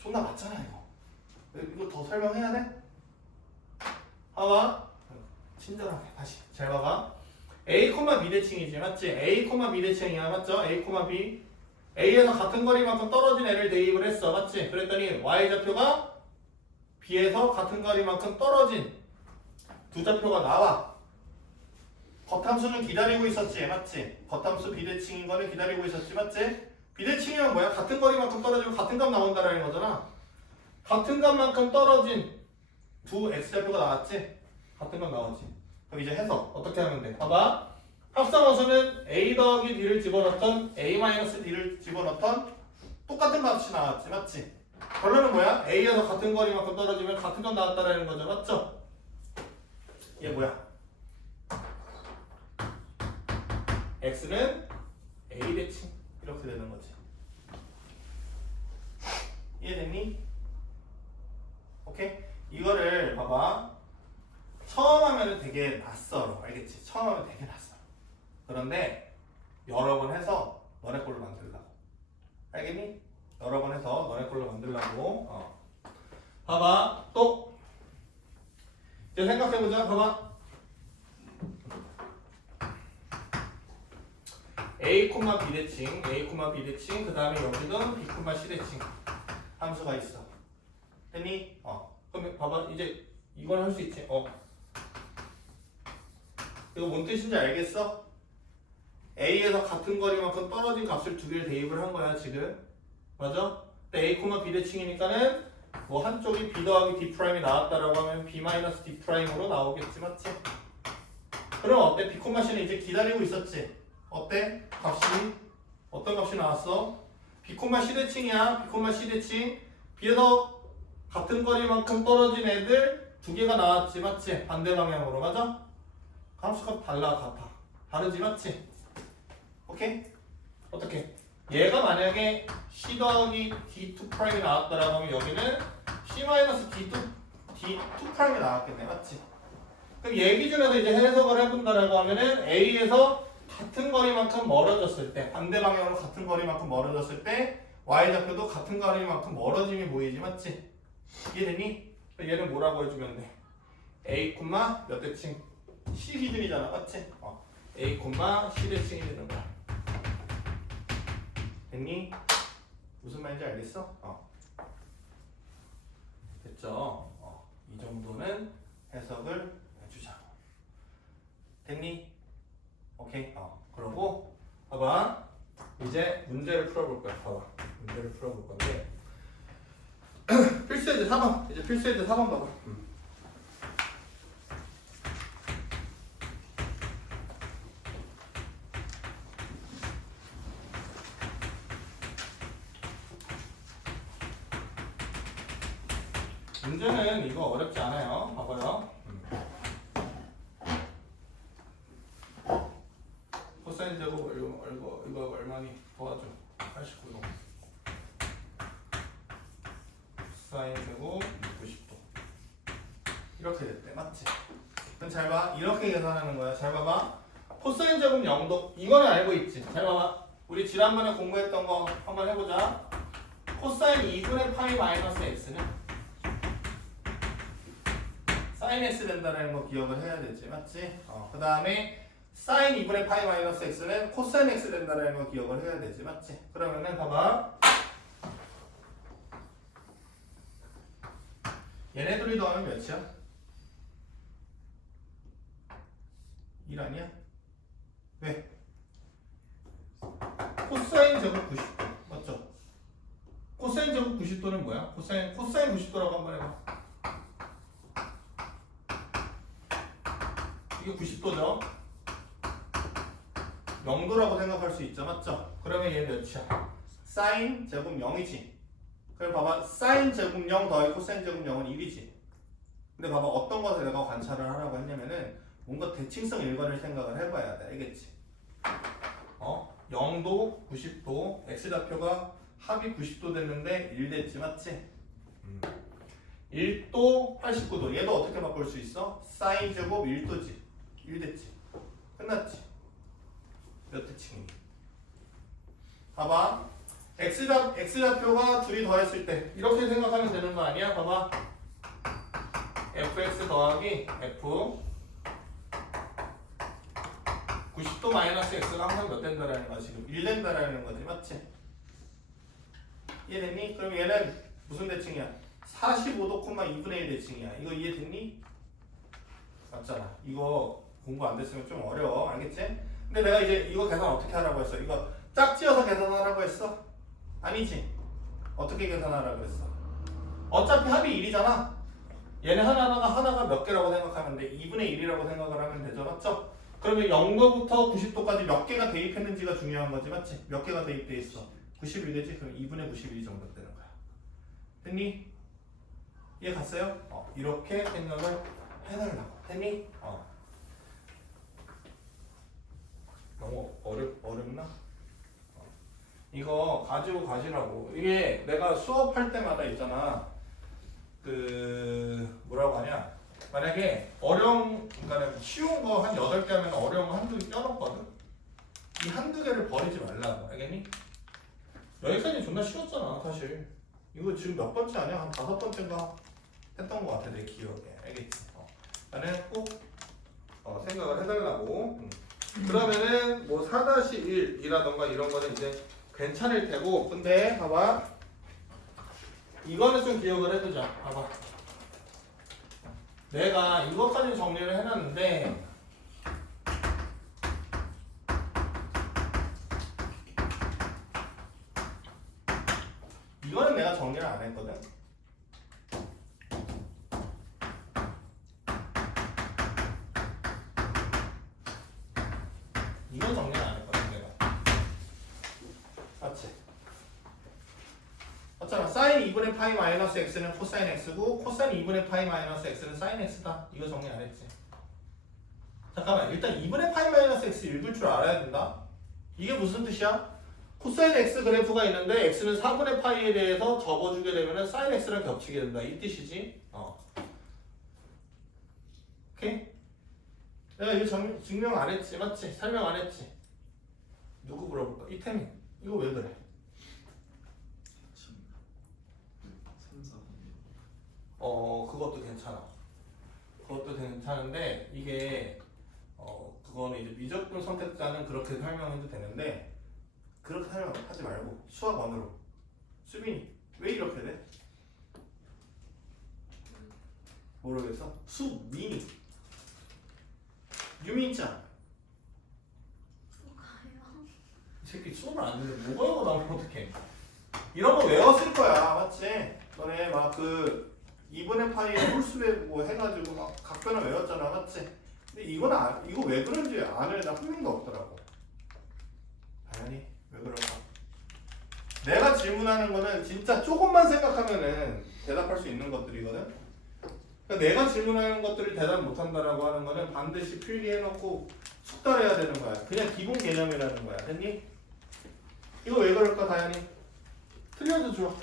존나 맞잖아 이거. 이거 더 설명해야 돼? 봐봐. 친절하게 다시 잘 봐봐. a, b 대칭이지. 맞지? a, b 대칭이야. 맞죠? a, b A에서 같은 거리만큼 떨어진 애를 대입을 했어. 맞지? 그랬더니 y좌표가 B에서 같은 거리만큼 떨어진 두 좌표가 나와. 겉함수는 기다리고 있었지. 맞지? 겉함수 비대칭인 거는 기다리고 있었지. 맞지? 비대칭이면 뭐야? 같은 거리만큼 떨어지면 같은 값 나온다라는 거잖아. 같은 값만큼 떨어진 두 x좌표가 나왔지? 같은 값 나오지. 그럼 이제 해석 어떻게 하면 돼? 봐봐. 합성함수는 a 더하기 d를 집어넣던 a 마이너스 d를 집어넣던 똑같은 값이 나왔지. 맞지? 결론은 뭐야? a에서 같은 거리만큼 떨어지면 같은 값 나왔다라는 거죠. 맞죠? 이게 뭐야? x는 a 대칭 이렇게 되는 거지. 이해됐니? 오케이? 이거를 봐봐. 처음 하면은 되게 낯설어. 알겠지? 처음 하면 되게 낯설어. 그런데 여러 번 해서 너네 걸로 만들라고. 알겠니? 여러 번 해서 너네 걸로 만들라고. 봐봐. 또 이제 생각해보자. 봐봐. a, b 대칭, a, b 대칭. 그 다음에 여기도 b, c 대칭 함수가 있어. 됐니? 그럼 봐봐. 이제 이걸 할 수 있지. 이거 뭔 뜻인지 알겠어? A에서 같은 거리만큼 떨어진 값을 두 개를 대입을 한 거야 지금. 맞아? 근데 A, B 대칭이니까는 뭐 한쪽이 B 더하기 D'이 나왔다라고 하면 B 마이너스 D'으로 나오겠지. 맞지? 그럼 어때? B, C는 이제 기다리고 있었지? 어때? 값이 어떤 값이 나왔어? B, C 대칭이야. B, C 대칭. B에서 같은 거리만큼 떨어진 애들 두 개가 나왔지. 맞지? 반대 방향으로. 맞아? 함수값 달라. 같아. 다르지. 맞지? 오케이? 어떻게? 얘가 만약에 C 더하기 D2'이 나왔다라고 하면 여기는 C-D2 D2'이 나왔겠네. 맞지? 그럼 얘 기준에서 이제 해석을 해본다라고 하면은 A에서 같은 거리만큼 멀어졌을 때, 반대 방향으로 같은 거리만큼 멀어졌을 때 Y좌표도 같은 거리만큼 멀어짐이 보이지. 맞지? 이해되니? 얘는 뭐라고 해주면 돼? A, 몇 대칭? C 기준이잖아. 맞지? A, C 대칭이 되는 거야. 됐니? 무슨 말인지 알겠어? 됐죠? 이 정도는 해석을 해주자. 됐니? 오케이? 그러고 봐봐. 이제 문제를 풀어볼 거야. 봐봐. 문제를 풀어볼 건데 필수예제 4번. 이제 필수예제 4번 봐봐. 문제는 이거 어렵지 않아요. 봐봐요. 코사인 제곱 이거 얼마니? 도와줘. 89도. 코사인 제곱 90도. 이렇게 됐대. 맞지? 그럼 잘 봐. 이렇게 계산하는 거야. 잘 봐봐. 코사인 제곱 0도. 이거는 알고 있지? 잘 봐봐. 우리 지난번에 공부했던 거 한번 해보자. 코사인 2분의 파이 마이너스 x는 사인 x 된다는 거 기억을 해야 되지. 맞지? 그 다음에 사인 2분의 파이 마이너스 x는 코사인 x 된다는 거 기억을 해야 되지. 맞지? 그러면은 봐봐. 얘네 둘이 더하면 몇이야? 1 아니야? 왜? 코사인 제곱 90도. 맞죠? 코사인 제곱 90도는 뭐야? 코사인 90도라고 한번 해봐. 이게 90도죠? 0도라고 생각할 수 있죠. 맞죠? 그러면 얘 몇이야? 사인 제곱 0이지. 그럼 봐봐. 사인 제곱 0 더하기 코사인 제곱 0은 1이지. 근데 봐봐. 어떤 것을 내가 관찰을 하라고 했냐면은 뭔가 대칭성 일관을 생각을 해봐야 돼. 알겠지? 0도, 90도, x좌표가 합이 90도 됐는데 1 됐지. 맞지? 1도, 89도. 얘도 어떻게 바꿀 수 있어? 사인 제곱 1도지. 1 됐지. 끝났지. 몇 대칭이니? 봐봐. x좌표가 둘이 더했을 때 이렇게 생각하면 되는 거 아니야? 봐봐. fx 더하기 f 90도 마이너스 x가 항상 몇 된다라는 거야? 지금 1 된다라는 거지. 맞지? 이해됐니? 그럼 얘는 무슨 대칭이야? 45도, 2분의 1 대칭이야. 이거 이해됐니? 맞잖아. 이거 공부 안 됐으면 좀 어려워. 알겠지? 근데 내가 이제 이거 계산 어떻게 하라고 했어? 이거 짝지어서 계산하라고 했어? 아니지? 어떻게 계산하라고 했어? 어차피 합이 1이잖아. 얘네 하나가 몇 개라고 생각하면 돼? 2분의 1이라고 생각을 하면 되죠. 맞죠? 그러면 0도부터 90도까지 몇 개가 대입했는지가 중요한 거지. 맞지? 몇 개가 대입돼 있어? 91 되지? 그럼 2분의 91 정도 되는 거야. 됐니? 이해 갔어요? 이렇게 생각을 해달라고. 됐니? 너무 어렵나? 이거 가지고 가시라고. 이게 내가 수업할 때마다 있잖아. 뭐라고 하냐? 만약에 그러니까 쉬운 거 한 8개 하면 어려운 거 한두 개 껴놓거든? 이 한두 개를 버리지 말라고. 알겠니? 여기까지 존나 쉬웠잖아, 사실. 이거 지금 몇 번째 아니야? 한 5번째인가 했던 거 같아, 내 기억에. 알겠지? 나는 꼭 생각을 해달라고. 그러면은 뭐 4-1이라던가 이런 거는 이제 괜찮을 테고. 근데 봐봐. 이거는 좀 기억을 해두자. 봐봐. 내가 이것까지 정리를 해놨는데 이거는 내가 정리를 안 했거든. 이건 정리를 안 했거든 내가. 맞지? 맞잖아. 사인 2분의 파이 마이너스 x는 코사인 x고 코사인 2분의 파이 마이너스 x는 사인 x다. 이거 정리 안 했지? 잠깐만. 일단 2분의 파이 마이너스 x 읽을 줄 알아야 된다. 이게 무슨 뜻이야? 코사인 x 그래프가 있는데 x는 4분의 파이에 대해서 접어주게 되면 사인 x랑 겹치게 된다. 이 뜻이지? 오케이? 내가 이거 증명 안 했지, 맞지? 설명 안 했지? 누구 물어볼까? 이태민, 이거 왜 그래? 3, 4, 3. 그것도 괜찮아. 그것도 괜찮은데 이게 그거는 이제 미적분 선택자는 그렇게 설명해도 되는데 그렇게 설명하지 말고 수학 원으로. 수빈이 왜 이렇게 돼? 모르겠어. 수민이 유민짱 이 새끼 수업을 안 듣는데 뭐가 이거 나오면 어떡해. 이런 거 외웠을 거야, 맞지? 너네 막 그 2분의 파이에 홀수배 뭐 해가지고 막 각변을 외웠잖아, 맞지? 근데 이거는 이거 왜 그런지 아는 애는 한 명도 없더라고. 당연히 왜 그럴까? 내가 질문하는 거는 진짜 조금만 생각하면은 대답할 수 있는 것들이거든. 그러니까 내가 질문하는 것들을 대답 못한다라고 하는 거는 반드시 필기해놓고 숙달해야 되는 거야. 그냥 기본 개념이라는 거야. 됐니? 이거 왜 그럴까, 다현이? 틀려도 좋아.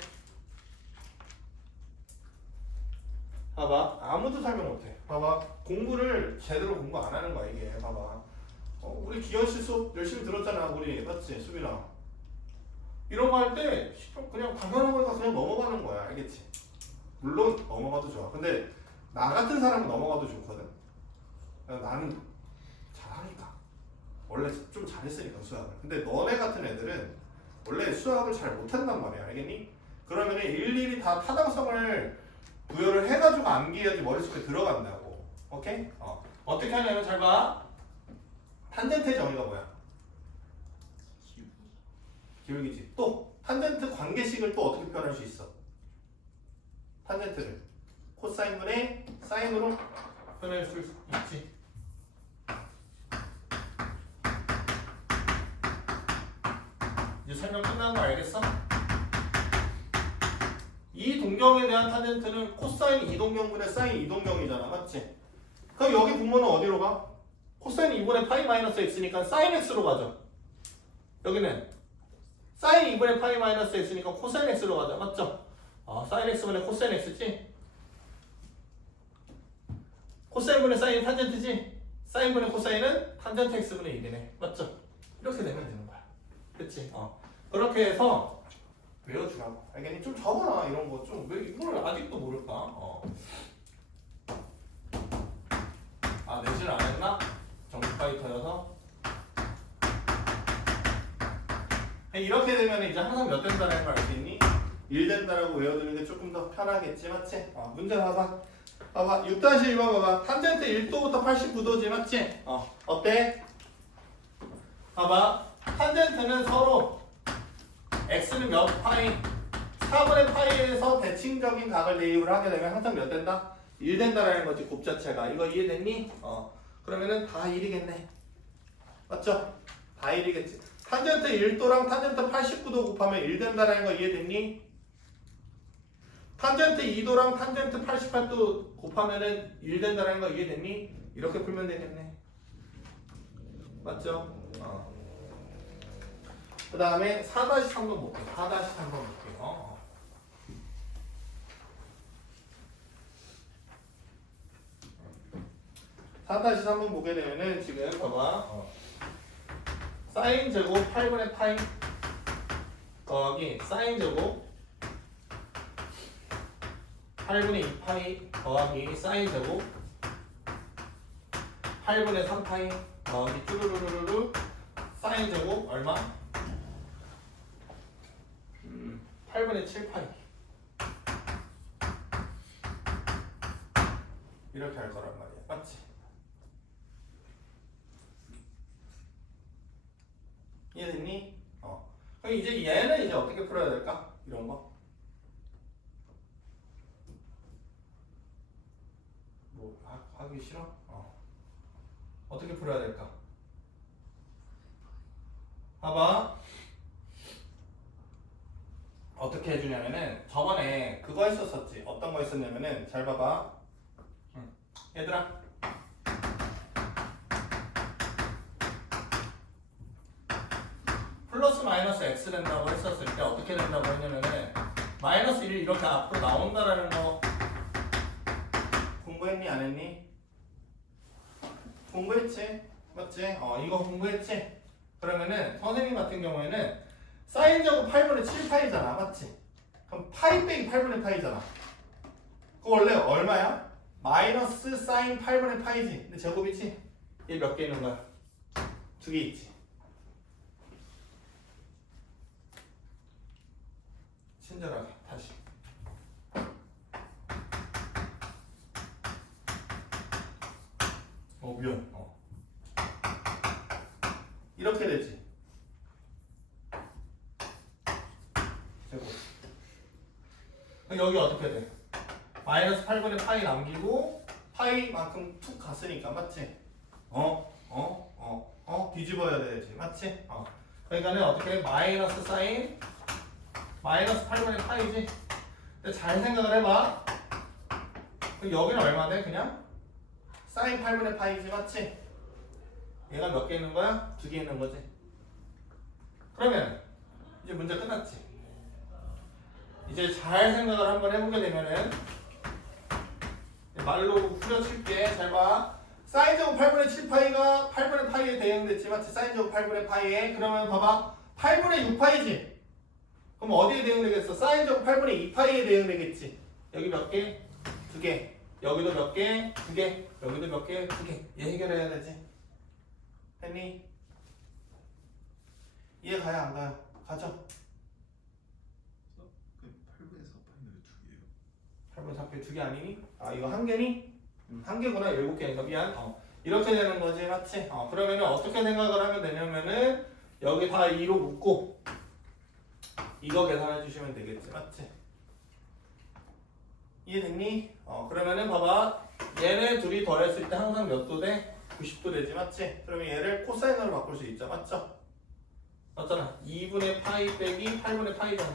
봐봐, 아무도 설명 못해. 봐봐, 공부를 제대로 공부 안 하는 거야 이게. 봐봐, 우리 기현 씨 수업 열심히 들었잖아, 우리. 맞지, 수빈아? 이런 거 할 때 그냥 당연한 거니까 그냥 넘어가는 거야, 알겠지? 물론 넘어가도 좋아. 근데 나 같은 사람은 넘어가도 좋거든. 나는 잘하니까. 원래 좀 잘했으니까 수학을. 근데 너네 같은 애들은 원래 수학을 잘 못한단 말이야, 알겠니? 그러면 일일이 다 타당성을 부여를 해가지고 암기해야지 머릿속에 들어간다고. 오케이? 어떻게 하냐면 잘 봐. 탄젠트의 정의가 뭐야? 기울기지. 또 탄젠트 관계식을 또 어떻게 표현할 수 있어? 탄젠트를 코사인분의 사인으로 표현할 수 있지. 이제 설명 끝난 거 알겠어? 이 동경에 대한 탄젠트는 코사인 이동경분의 사인 이동경이잖아, 맞지? 그럼 여기 분모는 어디로 가? 코사인 2분의 파이 마이너스 x니까 사인 x로 가죠. 여기는 사인 2분의 파이 마이너스 x니까 코사인 x로 가죠, 맞죠? 사인 x분의 코사인 x지? 코사인분의 사인이 탄젠트지? 사인분의 코사인은 탄젠트 x분의 1이네, 맞죠? 이렇게 되면 되는 거야. 그치? 그렇게 해서 외워주라고. 알겠니? 좀 적어놔, 이런 거. 좀 왜 이걸 아직도 모를까? 내신을 안 했나? 정식 파이터여서. 이렇게 되면 이제 항상 몇 된다라는 걸 알 수 있니? 1 된다라고 외워두는 게 조금 더 편하겠지, 맞지? 문제 봐봐. 봐봐, 6-1번 봐봐. 탄젠트 1도부터 89도지, 맞지? 어때? 봐봐, 탄젠트는 서로 x는 몇 파이? 4분의 파이에서 대칭적인 각을 대입을 하게 되면 항상 몇 된다? 1 된다라는 거지, 곱 자체가. 이거 이해됐니? 그러면은 다 1이겠네. 맞죠? 다 1이겠지. 탄젠트 1도랑 탄젠트 89도 곱하면 1 된다라는 거 이해됐니? 탄젠트 2도랑 탄젠트 88도 곱하면은 1 된다라는 거 이해됐니? 이렇게 풀면 되겠네. 맞죠? 그 다음에 4-3번 볼게요. 4-3번 볼게요. 4-3번 보게 되면은 지금 봐봐. 사인 제곱 8분의 파이 더하기 사인 제곱 8분의 2파이 더하기 사인 제곱 8분의 3파이 더하기 쭈루루루루 사인 제곱 얼마? 8분의 7파이 이렇게 할 거란 말이야, 맞지? 이해됐니? 그럼 이제 얘는 이제 어떻게 풀어야 될까? 이런 거 뭐 하기 싫어? 어떻게 풀어야 될까? 봐봐, 어떻게 해주냐면은 저번에 그거 했었었지. 어떤 거 했었냐면은 잘 봐봐. 얘들아, 플러스 마이너스 x 된다고 했었을 때 어떻게 된다고 했냐면은 마이너스 1이 이렇게 앞으로 나온다라는 거 공부했니 안 했니? 공부했지? 맞지? 이거 공부했지? 그러면은 선생님 같은 경우에는 사인 제곱 8분의 7파이잖아. 맞지? 그럼 파이 빼기 8분의 파이잖아. 그거 원래 얼마야? 마이너스 사인 8분의 파이지. 근데 제곱이지? 얘 몇 개 있는 거야? 2개 있지. 친절하게 다시. 미안. 이렇게 되지. 제곱. 그럼 여기 어떻게 돼? 마이너스 8분의 파이 남기고 파이만큼 툭 갔으니까 맞지? 뒤집어야 되지. 맞지? 그러니까는 어떻게 해? 마이너스 사인 마이너스 8분의 파이지? 근데 잘 생각을 해봐. 그럼 여기는 얼마 돼? 그냥? 사인 8분의 파이지. 맞지? 얘가 몇 개 있는 거야? 2개 있는 거지. 그러면 이제 문제 끝났지. 이제 잘 생각을 한번 해보게 되면은 말로 후려칠게. 잘 봐. 사인 제곱 8분의 7파이가 8분의 파이에 대응됐지. 맞지? 사인 제곱 8분의 파이에. 그러면 봐봐. 8분의 6파이지. 그럼 어디에 대응되겠어? 사인 제곱 8분의 2파이에 대응되겠지. 여기 몇 개? 2개. 여기도 몇 개? 2개. 여기도 몇 개? 2개. 얘 해결해야 되지. 했니? 이해 가요? 안 가요? 가죠? 8분의 4파이는 왜 2개예요? 8분 4개 2개 아니니? 이거 한 개니? 한 개구나. 7개니까 미안. 이렇게 되는 거지. 맞지? 그러면은 어떻게 생각을 하면 되냐면은 여기 다 2로 묶고 이거 계산해 주시면 되겠지. 맞지? 이해됐니? 그러면은 봐봐. 얘네 둘이 더했을 때 항상 몇 도 돼? 90도 되지. 맞지? 그러면 얘를 코사인으로 바꿀 수 있죠. 맞죠? 맞잖아. 2분의 파이 빼기 8분의 파이잖아.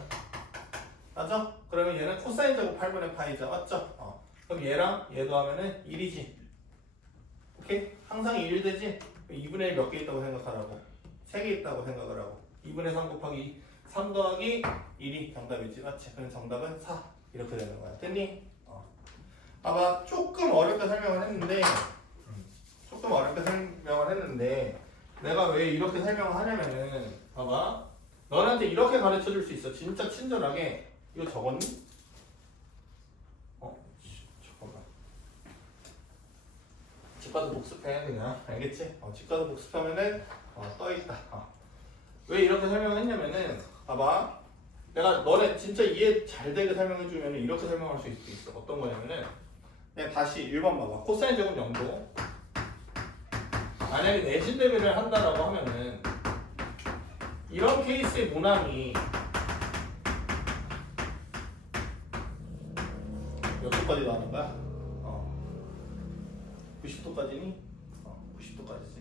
맞죠? 그러면 얘는 코사인 제곱 8분의 파이죠. 맞죠? 그럼 얘랑 얘도 하면은 1이지. 오케이? 항상 1 되지? 2분의 1 몇 개 있다고 생각하라고? 3개 있다고 생각을 하고 2분의 3 곱하기 3 더하기 1이 정답이지. 맞지? 그럼 정답은 4 이렇게 되는 거야. 됐니? 봐봐. 조금 어렵게 설명을 했는데 내가 왜 이렇게 설명을 하냐면은 봐봐. 너한테 이렇게 가르쳐 줄 수 있어. 진짜 친절하게. 이거 적었니? 잠깐만. 집 가서 복습해 그냥. 알겠지? 집 가서 복습하면은 떠있다. 왜 이렇게 설명을 했냐면은 봐봐. 내가 너네 진짜 이해 잘 되게 설명해 주면 이렇게 설명할 수 있어. 어떤 거냐면은 내가 다시 1번 봐봐. 코사인 제곱 0도. 만약에 내신 대비를 한다라고 하면은 이런 케이스의 문항이 몇 도까지 나오는 거야? 90도까지니? 90도까지지.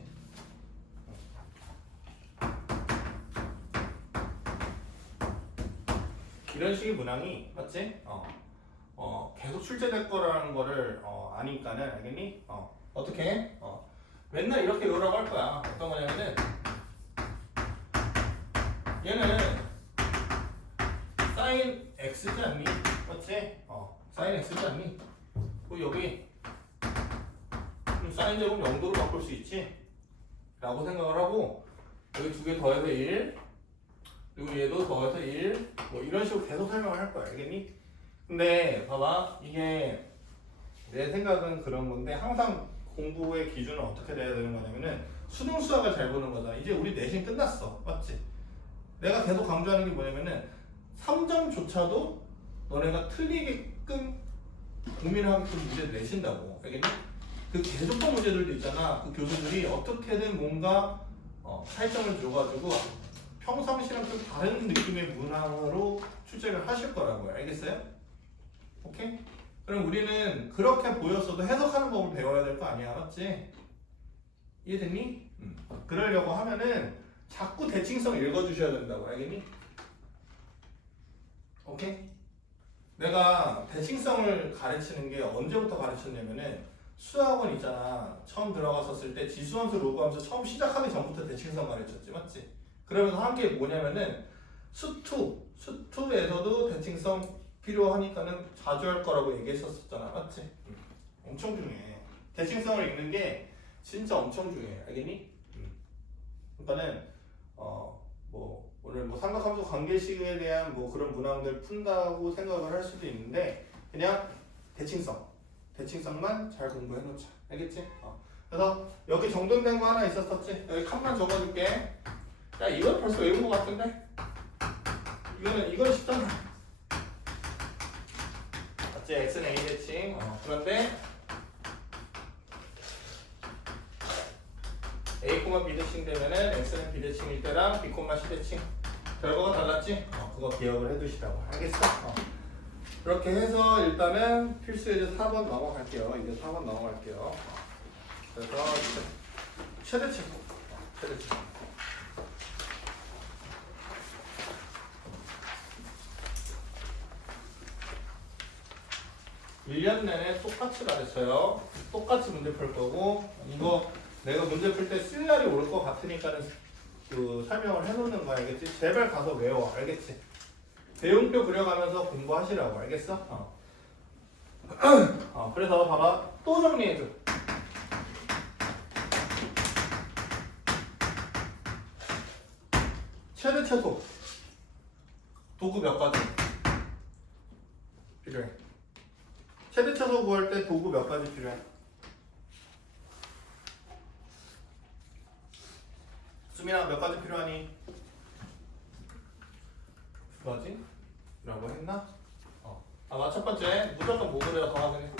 이런 식의 문항이 맞지? 계속 출제될 거라는 거를 아니까는 알겠니? 어떻게 해? 맨날 이렇게 외우라고 할 거야. 어떤 거냐면은 얘는 사인 x지 않니? 맞지? 사인 x지 않니? 그리고 여기 사인 제곱 0도로 바꿀 수 있지? 라고 생각을 하고 여기 2개 더해서 1 그리고 얘도 더해서 1 뭐 이런 식으로 계속 설명을 할 거야. 알겠니? 근데 봐봐. 이게 내 생각은 그런 건데 항상 공부의 기준은 어떻게 돼야 되는 거냐면은 수능 수학을 잘 보는 거잖아. 이제 우리 내신 끝났어. 맞지? 내가 계속 강조하는 게 뭐냐면은 3점조차도 너네가 틀리게끔 고민하게끔 문제를 내신다고. 알겠니? 그 계속적 문제들도 있잖아. 그 교수들이 어떻게든 뭔가 차이점을 줘가지고 평상시랑 좀 다른 느낌의 문항으로 출제를 하실 거라고요. 알겠어요? 오케이? 그럼 우리는 그렇게 보였어도 해석하는 법을 배워야 될 거 아니야. 맞지? 이해됐니? 그러려고 하면은 자꾸 대칭성 읽어주셔야 된다고. 알겠니? 오케이? 내가 대칭성을 가르치는 게 언제부터 가르쳤냐면은 수학원 있잖아. 처음 들어갔었을 때 지수함수 로그함수 처음 시작하기 전부터 대칭성 가르쳤지. 맞지? 그러면서 한 게 뭐냐면은 수투에서도 대칭성 필요하니까는 자주 할 거라고 얘기했었잖아. 맞지? 엄청 중요해. 대칭성을 읽는 게 진짜 엄청 중요해. 알겠니? 그러니까는 뭐 오늘 뭐 삼각함수 관계식에 대한 뭐 그런 문항들 푼다고 생각을 할 수도 있는데 그냥 대칭성만 잘 공부해 놓자. 알겠지? 그래서 여기 정돈된 거 하나 있었었지? 여기 칸만 적어줄게. 야 이건 벌써 외운 거 같은데? 이건 쉽잖아. 맞지? x는 a 대칭. 그런데 a, b 대칭 되면은 x는 b 대칭일 때랑 b, c 대칭 결과가 달랐지? 그거 기억을 해두시라고. 알겠어? 그렇게 해서 일단은 필수 예제 4번 넘어갈게요. 이제 4번 넘어갈게요. 그래서 최대칭. 최대칭. 1년 내내 똑같이 가르쳐요. 똑같이 문제 풀 거고 이거 내가 문제 풀 때 쓸 날이 올 것 같으니까는 그 설명을 해놓는 거 알겠지? 제발 가서 외워. 알겠지? 배움표 그려가면서 공부하시라고. 알겠어? 그래서 봐봐. 또 정리해줘. 최대 최소 도구 몇 가지 필요해? 최대 최소 구할 때 도구 몇 가지 필요해? 수민아 몇 가지 필요하니? 두 가지? 라고 했나? 첫 번째 무조건 뭐 그려서 확인해.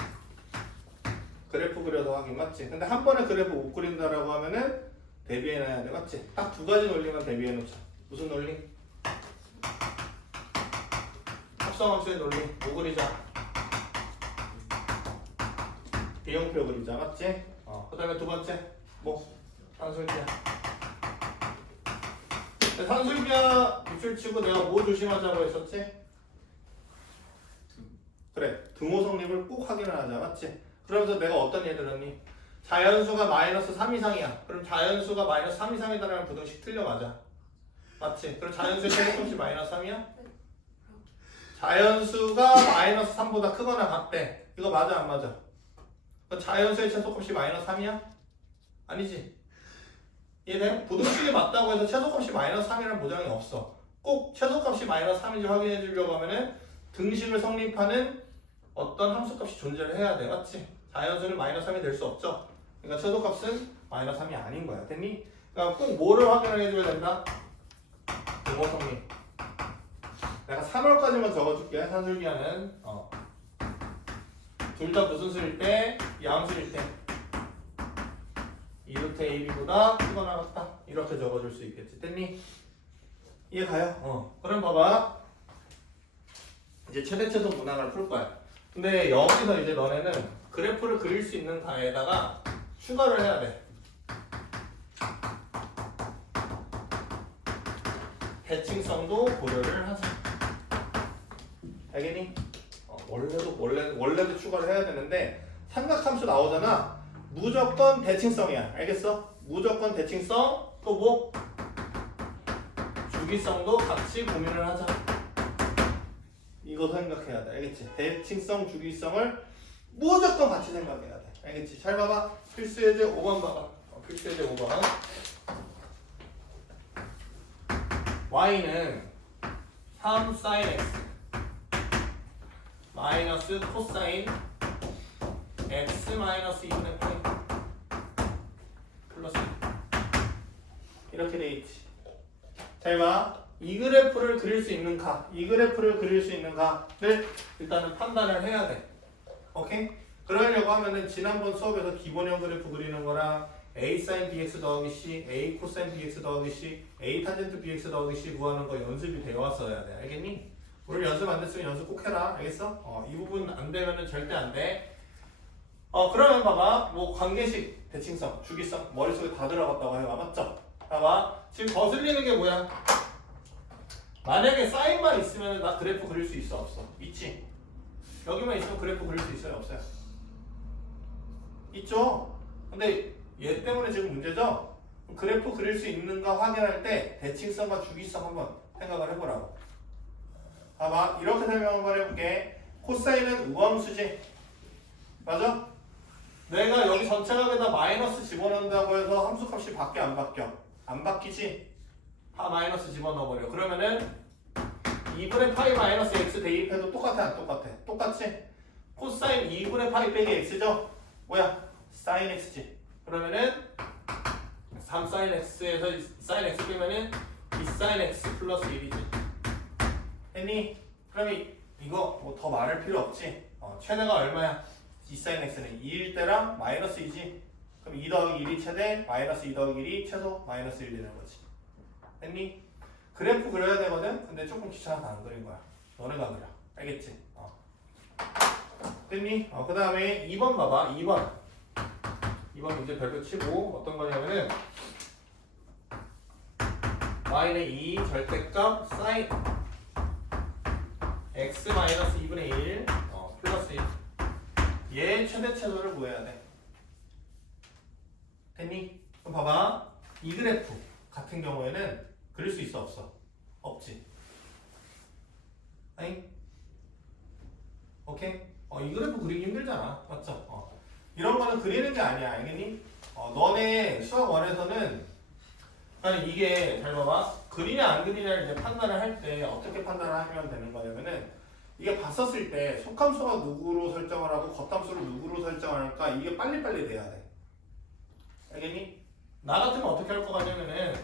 그래프 그려서 확인 맞지? 근데 한 번에 그래프 못 그린다라고 하면은 대비해놔야 돼 맞지? 딱 두 가지 논리만 대비해놓자. 무슨 논리? 합성함수의 논리 뭐 그리자? 비용표 그리자 맞지? 그 다음에 두 번째 뭐? 산술기야. 산술기야 빗줄치고 내가 뭐 조심하자고 했었지? 그래 등호 성립을 꼭 확인을 하자 맞지? 그러면서 내가 어떤 예를 들었니? 자연수가 마이너스 3 이상이야. 그럼 자연수가 마이너스 3 이상이다라는 부등식 틀려 맞아. 맞지? 그럼 자연수의 최대값이 마이너스 3이야? 자연수가 마이너스 3보다 크거나 같대. 이거 맞아 안 맞아? 그럼 자연수의 최소값이 마이너스 3이야? 아니지? 이해돼? 부등식이 맞다고 해서 최소값이 마이너스 3이라는 보장이 없어. 꼭 최소값이 마이너스 3인지 확인해 주려고 하면은 등식을 성립하는 어떤 함수값이 존재를 해야 돼. 맞지? 자연수는 마이너스 3이 될 수 없죠? 그러니까 최소값은 마이너스 3이 아닌 거야. 됐니? 그러니까 꼭 뭐를 확인을 해줘야 된다? 등호 성립. 내가 3월까지만 적어줄게. 산술기하는 둘 다 무슨 수일 때? 양수일 때 2루트 AB보다 크거나 같다. 이렇게 적어줄 수 있겠지. 됐니? 이해 가요? 그럼 봐봐. 이제 최대 최소 문항을 풀 거야. 근데 여기서 이제 너네는 그래프를 그릴 수 있는 가에다가 추가를 해야 돼. 대칭성도 고려를 하자. 알겠니? 원래도 추가를 해야 되는데 삼각함수 나오잖아. 무조건 대칭성이야. 알겠어? 무조건 대칭성 또 뭐? 주기성도 같이 고민을 하자. 이거 생각해야 돼. 알겠지? 대칭성, 주기성을 무조건 같이 생각해야 돼. 알겠지? 잘 봐봐. 필수 예제 5번 봐봐. 필수 예제 5번. y는 3 sin x 마이너스 코사인 x 마이너스 2분의 파이 플러스 이렇게 돼 있지. 잘 봐. 이 그래프를 그릴 수 있는가, 이 그래프를 그릴 수 있는가를 일단은 판단을 해야 돼. 오케이? 그러려고 하면은 지난번 수업에서 기본형 그래프 그리는 거랑 a sin bx 더하기 c, a cos bx 더하기 c, a 탄젠트 bx 더하기 c 구하는 거 연습이 되어 왔어야 돼. 알겠니? 오늘 연습 안 됐으면 연습 꼭 해라. 알겠어? 이 부분 안 되면은 절대 안 돼. 그러면 봐봐. 뭐 관계식, 대칭성, 주기성 머릿속에 다 들어갔다고 해봐. 맞죠? 봐봐. 지금 거슬리는 게 뭐야? 만약에 사인만 있으면 나 그래프 그릴 수 있어 없어? 있지? 여기만 있으면 그래프 그릴 수 있어요 없어요? 있죠? 근데 얘 때문에 지금 문제죠? 그래프 그릴 수 있는가 확인할 때 대칭성과 주기성 한번 생각을 해보라고. 봐봐 이렇게 설명 한번 해볼게. 코사인은 우함수지 맞아? 내가 여기 전체 값에다 마이너스 집어넣는다고 해서 함수값이 바뀌어 안 바뀌어? 안 바뀌지? 다 마이너스 집어넣어버려. 그러면은 2분의 파이 마이너스 x 대입해도 똑같아 안 똑같아? 똑같지? 코사인 2분의 파이 빼기 x죠? 뭐야? 사인 x지. 그러면은 3 사인 x에서 사인 x 빼면은 2 사인 x 플러스 1이지. 했니? 그러면 이거 뭐 더 말할 필요 없지? 최대가 얼마야? 2 사인 x는 2일 때랑 마이너스 2지. 그럼 2 더하기 1이 최대, 마이너스 2 더하기 1이 최소, 마이너스 1 되는 거지. 했니? 그래프 그려야 되거든? 근데 조금 귀찮아서 안 그린 거야. 너네가 그려. 알겠지? 됐니? 그 다음에 2번 봐봐. 2번 문제 별표 치고 어떤 거냐면은 y는 2 절대값 사인 x 마이너스 2분의 1 플러스 1 얘 최대 최소를 구해야 돼. 됐니? 그럼 봐봐. 이 그래프 같은 경우에는 그릴 수 있어 없어? 없지. 아니? 오케이? 이 그래프 그리기 힘들잖아. 맞죠? 이런 거는 그리는 게 아니야. 알겠니? 너네 수학 1에서는 아니 이게 잘 봐봐. 그리냐 안 그리냐를 이제 판단을 할 때 어떻게 판단을 하면 되는 거냐면은 이게 봤었을 때 속함수가 누구로 설정을 하고 겉함수를 누구로 설정을 할까 이게 빨리빨리 돼야 돼. 알겠니? 나 같으면 어떻게 할 거 같냐면은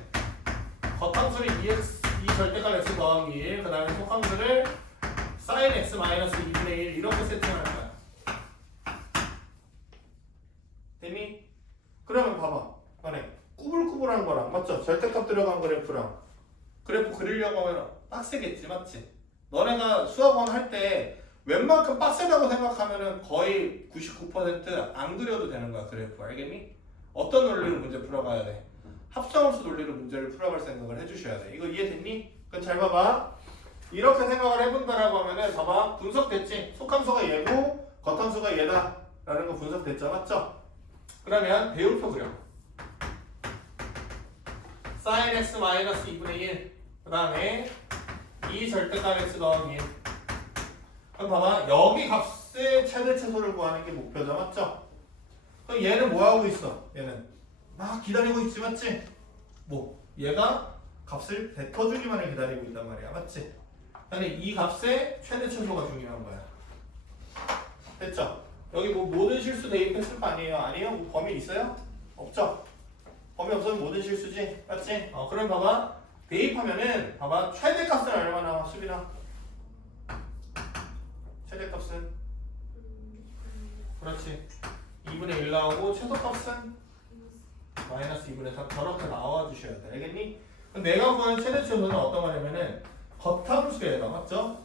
겉함수를 2 절대값 x 더하기 1 그 다음에 속함수를 sin x 마이너스 2분의 1 이렇게 세팅할 거야. 됐니? 그러면 봐봐. 만약 꾸불꾸불한 거랑 맞죠? 절대값 들어간 그래프랑 그래프 그리려고 하면 빡세겠지 맞지? 너네가 수학원 할 때 웬만큼 빡세다고 생각하면은 거의 99% 안 그려도 되는 거야 그래프. 알겠니? 어떤 논리로 문제 풀어가야 돼? 합성함수 논리로 문제를 풀어갈 생각을 해주셔야 돼. 이거 이해됐니? 그럼 잘 봐봐. 이렇게 생각을 해본다라고 하면은 봐봐. 분석됐지? 속함수가 얘고 겉함수가 얘다 라는 거 분석됐죠? 맞죠? 그러면 배울표 그려. sin x 마이너스 2분의 1 그 다음에 2 절대값 x 더하기 1 그럼 봐봐. 여기 값의 최대 최소를 구하는 게 목표죠. 맞죠? 그럼 얘는 뭐 하고 있어? 얘는 막 기다리고 있지 맞지? 뭐 얘가 값을 뱉어주기만을 기다리고 있단 말이야. 맞지? 근데 이 값의 최대 최소가 중요한 거야. 됐죠? 여기 뭐 모든 실수 대입했을 거 아니에요? 아니에요? 뭐 범위 있어요? 없죠? 범위 없으면 모든 실수지? 맞지? 그럼 봐봐. 대입하면은 봐봐. 최대값은 얼마나 수빈아? 최대값은? 그렇지. 2분의 1 나오고 최소값은? 마이너스 2분의 3 저렇게 나와주셔야 돼. 알겠니? 그럼 내가 구하는 최대 최소는 어떤 거냐면은 겉함수에다 맞죠?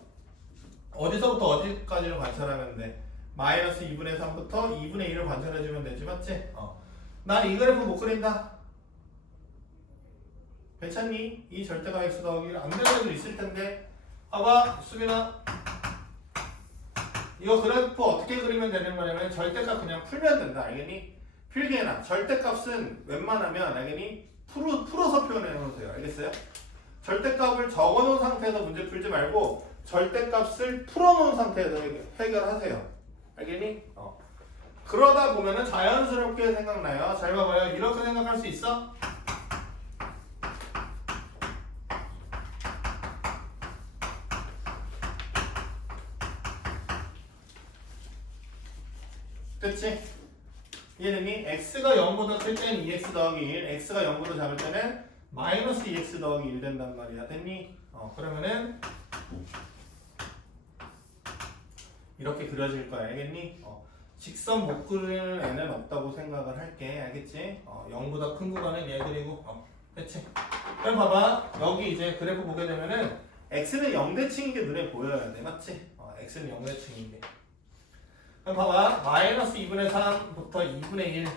어디서부터 어디까지를 관찰하면 돼? 마이너스 2분의 3부터 2분의 1을 관찰해주면 되지 맞지? 난 이 그래프 못 그린다. 괜찮니? 이 절대값 x 더하기 1 안 되는 애도 있을 텐데 봐봐 수빈아 이거 그래프 어떻게 그리면 되는 거냐면 절대값 그냥 풀면 된다. 알겠니? 필기해놔. 절대값은 웬만하면 알겠니? 풀어서 표현해 놓으세요. 알겠어요? 절대값을 적어놓은 상태에서 문제 풀지 말고 절대값을 풀어놓은 상태에서 해결하세요. 알겠니? 그러다 보면은 자연스럽게 생각나요. 잘 봐봐요. 이렇게 생각할 수 있어? 그치? 이해됐니? x가 0보다 클 때는 2x 더하기 1 x가 0보다 작을 때는 마이너스 2x 더하기 1 된단 말이야. 됐니? 그러면은 이렇게 그려질 거야. 알겠니? 직선 못 그리는 애는 없다고 생각을 할게. 알겠지? 0보다 큰 구간은 얘 그리고 그치? 그럼 봐봐. 여기 이제 그래프 보게 되면은 x는 0대칭인 게 눈에 보여야 돼. 맞지? x는 0대칭인 게. 그럼 봐봐. 마이너스 2분의 3부터 2분의 1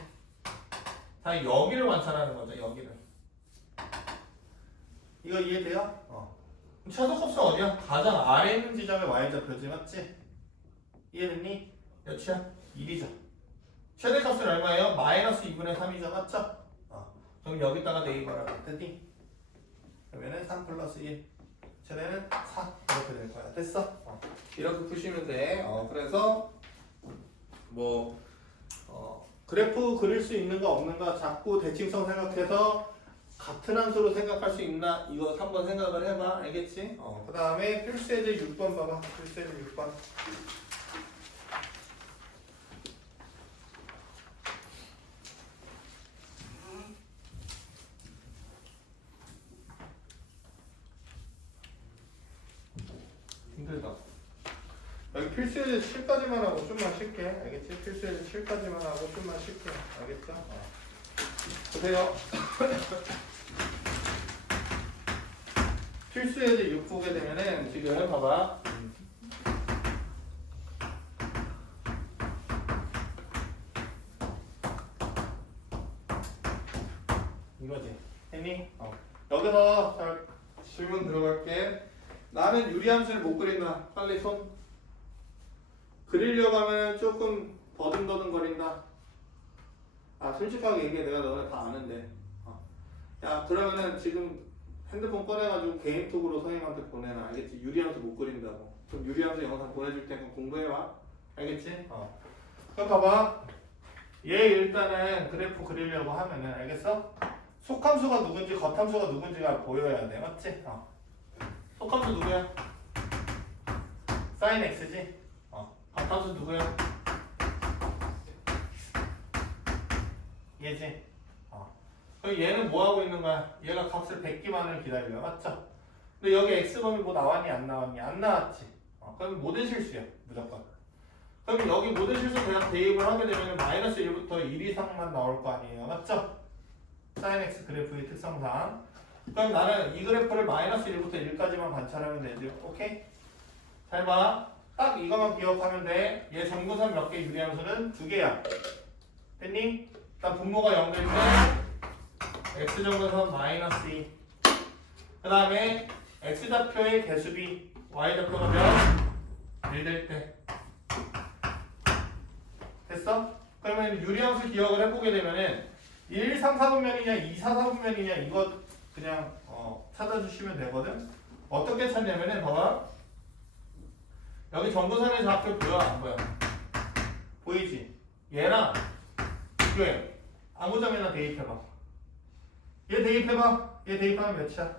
다 여기를 관찰하는 거죠. 여기를. 이거 이해돼요? 최소값은 어디야? 가장 아래 있는 지점의 y좌표지. 맞지? 이해됐니? 몇이야? 1이죠. 최대값은 얼마예요? 마이너스 2분의 3이죠. 맞죠? 그럼 여기다가 대입하라. 됐니? 그러면은 3 플러스 1 최대는 4 이렇게 될 거야. 됐어? 이렇게 푸시면 돼. 그래서 뭐 그래프 그릴 수 있는가 없는가 자꾸 대칭성 생각해서 같은 함수로 생각할 수 있나 이거 한번 생각을 해봐. 알겠지? 그 다음에 필수예제 6번 봐봐. 필수예제 6번. 힘들다. 여기 필수예제 7까지만 하고 좀만 쉴게. 알겠지? 필수예제 7까지만 하고 좀만 쉴게. 알겠죠? 보세요. 필수예제 6 보게 되면은 지금 봐봐. 이거지. 했니? 여기서 잘 질문 들어갈게. 나는 유리함수를 못 그린다. 빨리 손. 그리려고 하면 조금 버둥버둥 거린다. 아 솔직하게 얘기해. 내가 너네 다 아는데. 야 그러면은 지금 핸드폰 꺼내가지고 개인톡으로 선생님한테 보내놔. 알겠지? 유리함수 못 그린다고. 그럼 유리함수 영상 보내줄 테니까 공부해와. 알겠지? 그럼 봐봐. 얘 일단은 그래프 그리려고 하면은 알겠어? 속함수가 누군지 겉함수가 누군지가 보여야 돼. 맞지? 속함수 누구야? sin x지? 겉함수 누구야? 얘지? 그럼 얘는 뭐 하고 있는 거야? 얘가 값을 100기만을 기다려. 맞죠? 근데 여기 x범위 뭐 나왔니? 안 나왔니? 안 나왔지? 그럼 모든 실수야. 무조건. 그럼 여기 모든 실수 그냥 대입을 하게 되면 마이너스 1부터 1 이상만 나올 거 아니에요. 맞죠? sin x 그래프의 특성상. 그럼 나는 이 그래프를 마이너스 1부터 1까지만 관찰하면 되죠. 오케이? 잘 봐. 딱 이거만 기억하면 돼. 얘 정근선 몇 개 유리함수는 2개야. 됐니? 일단 분모가 0될 때 x 정근선 마이너스 2. 그 다음에 x좌표의 개수비 y좌표가 몇? 1 될 때. 됐어? 그러면 유리함수 기억을 해보게 되면은 1, 3, 4분면이냐 2, 4, 4분면이냐 이거 그냥 찾아주시면 되거든. 어떻게 찾냐면은 봐봐. 여기 정근선의 좌표 보여 안 보여? 보이지? 얘랑 비교해. 아무 점이나 대입해봐. 얘 대입해봐. 얘 대입하면 몇이야?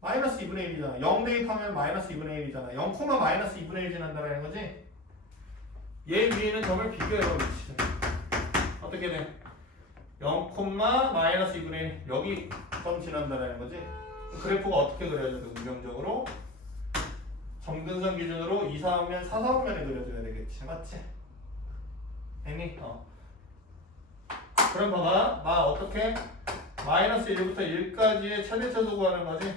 마이너스 2분의 1이잖아. 0 대입하면 마이너스 2분의 1이잖아. 0, 마이너스 2분의 1 지난다는 거지? 얘 위에는 점을 비교해봐. 위치를. 어떻게 돼? 0, 마이너스 2분의 1 여기 점 지난다는 거지? 그래프가 어떻게 그려야 돼? 운명적으로 정근선 기준으로 2, 4분면 4, 4분면에 그려줘야 되겠지. 맞지? 됐니? 그럼 봐봐. 나 어떻게? 마이너스 1부터 1까지의 최대차수 구하는 거지?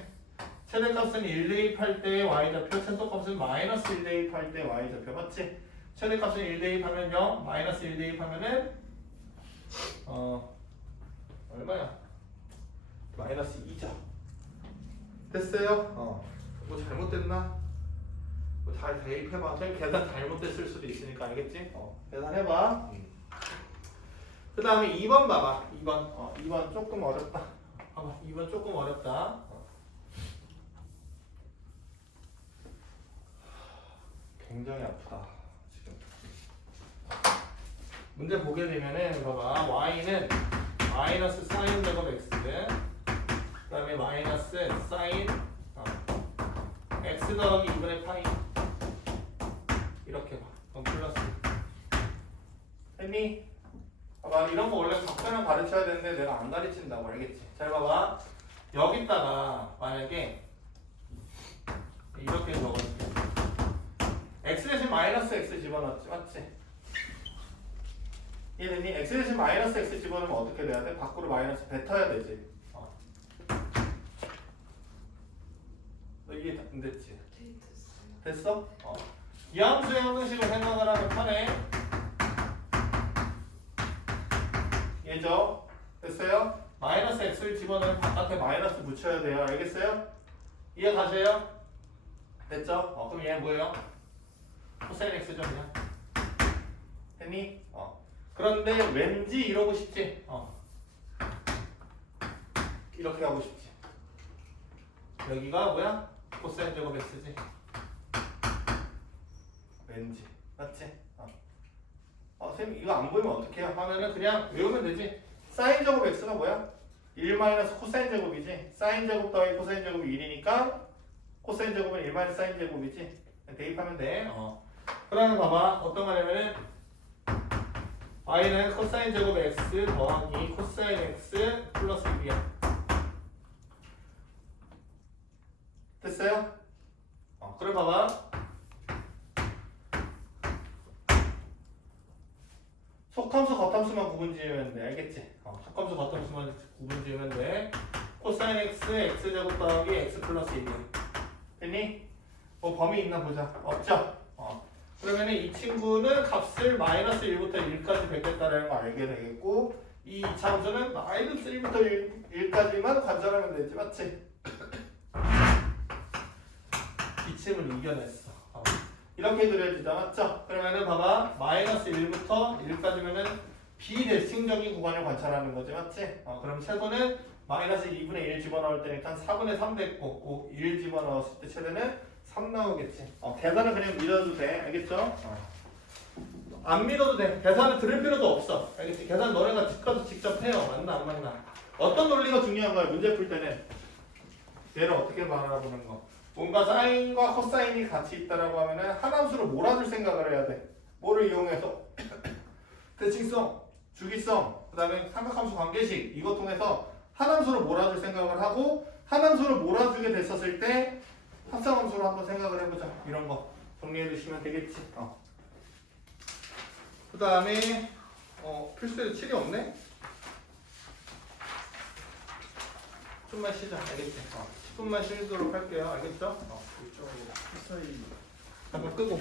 최대값은 1 대입할 때의 y좌표, 최소값은 마이너스 1 대입할 때의 y좌표. 맞지? 최대값은 1 대입하면 0, 마이너스 1 대입하면은 얼마야? 마이너스 2죠. 됐어요? 뭐 잘못됐나? 뭐 잘 대입해봐. 저희 계산 잘못됐을 수도 있으니까 알겠지? 계산해봐. 그 다음에 2번 봐봐. 2번. 2번 조금 어렵다. 봐봐. 2번 조금 어렵다. 굉장히 아프다. 지금. 문제 보게 되면은 봐봐. y는 마이너스 사인 제곱 x. 그 다음에 마이너스 사인 x 더하기 2분의 파이. 이렇게 봐. 그럼 플러스. 됐니? 봐봐. 이런 거 원래 각변을 가르쳐야 되는데 내가 안 가르친다고. 알겠지? 잘 봐봐. 여기다가 만약에 이렇게 적어줄게. x 대신 마이너스 x 집어넣었지. 맞지? 이해됐니? x 대신 마이너스 x 집어넣으면 어떻게 돼야 돼? 밖으로 마이너스 뱉어야 되지. 너 이해 안 됐지? 됐어? 이 함수의 형식으로 생각을 하면 편해. 얘죠? 됐어요? 마이너스 x를 집어넣으면 바깥에 마이너스 붙여야 돼요. 알겠어요? 이해 가세요? 됐죠? 그럼 얘는 뭐예요? 코사인 x죠 그냥. 됐니? 그런데 왠지 이러고 싶지? 이렇게 하고 싶지? 여기가 뭐야? 코사인 제곱 x지? 왠지. 맞지? 선생님 이거 안 보이면 어떡해요? 하면은 그냥 외우면 되지. 사인 제곱 x가 뭐야? 1 마이너스 코사인 제곱이지. 사인 제곱 더하기 코사인 제곱이 1이니까 코사인 제곱은 1 마이너스 사인 제곱이지. 대입하면 돼. 그러면 봐봐. 어떤 거냐면은 y는 코사인 제곱 x 더하기 코사인 x 플러스 1이야. 됐어요? 그래 봐봐. 속함수 겉함수만 구분 지으면 돼. 알겠지? 속함수 겉함수만 구분 지으면 돼. 코사인 x x제곱 더하기 x 플러스 1이야. 됐니? 뭐 범위 있나 보자. 없죠? 그러면은 이 친구는 값을 마이너스 1부터 1까지 베겠다라는 거 알게 되겠고, 이 이차함수는 마이너스 1부터 1까지만 관찰하면 되지, 맞지? 기침을 이겨냈어. 이렇게 그려지자, 맞죠? 그러면은 봐봐, 마이너스 1부터 1까지면은 비대칭적인 구간을 관찰하는 거지, 맞지? 그럼 최소는 마이너스 2분의 1 집어넣을 때니까 4분의 3 됐고, 1 집어넣었을 때 최대는 3 나오겠지. 계산은 그냥 믿어도 돼. 알겠죠? 안 믿어도 돼. 계산을 들을 필요도 없어. 알겠지? 계산 너네가 집 가서 직접 해요. 맞나 안 맞나? 어떤 논리가 중요한 거야? 문제 풀 때는 얘를 어떻게 바라보는 거. 뭔가 사인과 코사인이 같이 있다라고 하면은 한 함수로 몰아줄 생각을 해야 돼. 뭐를 이용해서? 대칭성, 주기성, 그 다음에 삼각함수 관계식 이거 통해서 한 함수로 몰아줄 생각을 하고 한 함수로 몰아주게 됐었을 때 합성함수로 한번 생각을 해보자. 이런 거 정리해 두시면 되겠지. 그 다음에 필수에 7이 없네? 좀만 쉬자. 알겠지? 10분만 쉬도록 할게요. 알겠죠? 이쪽으로 코사인 잠깐 끄고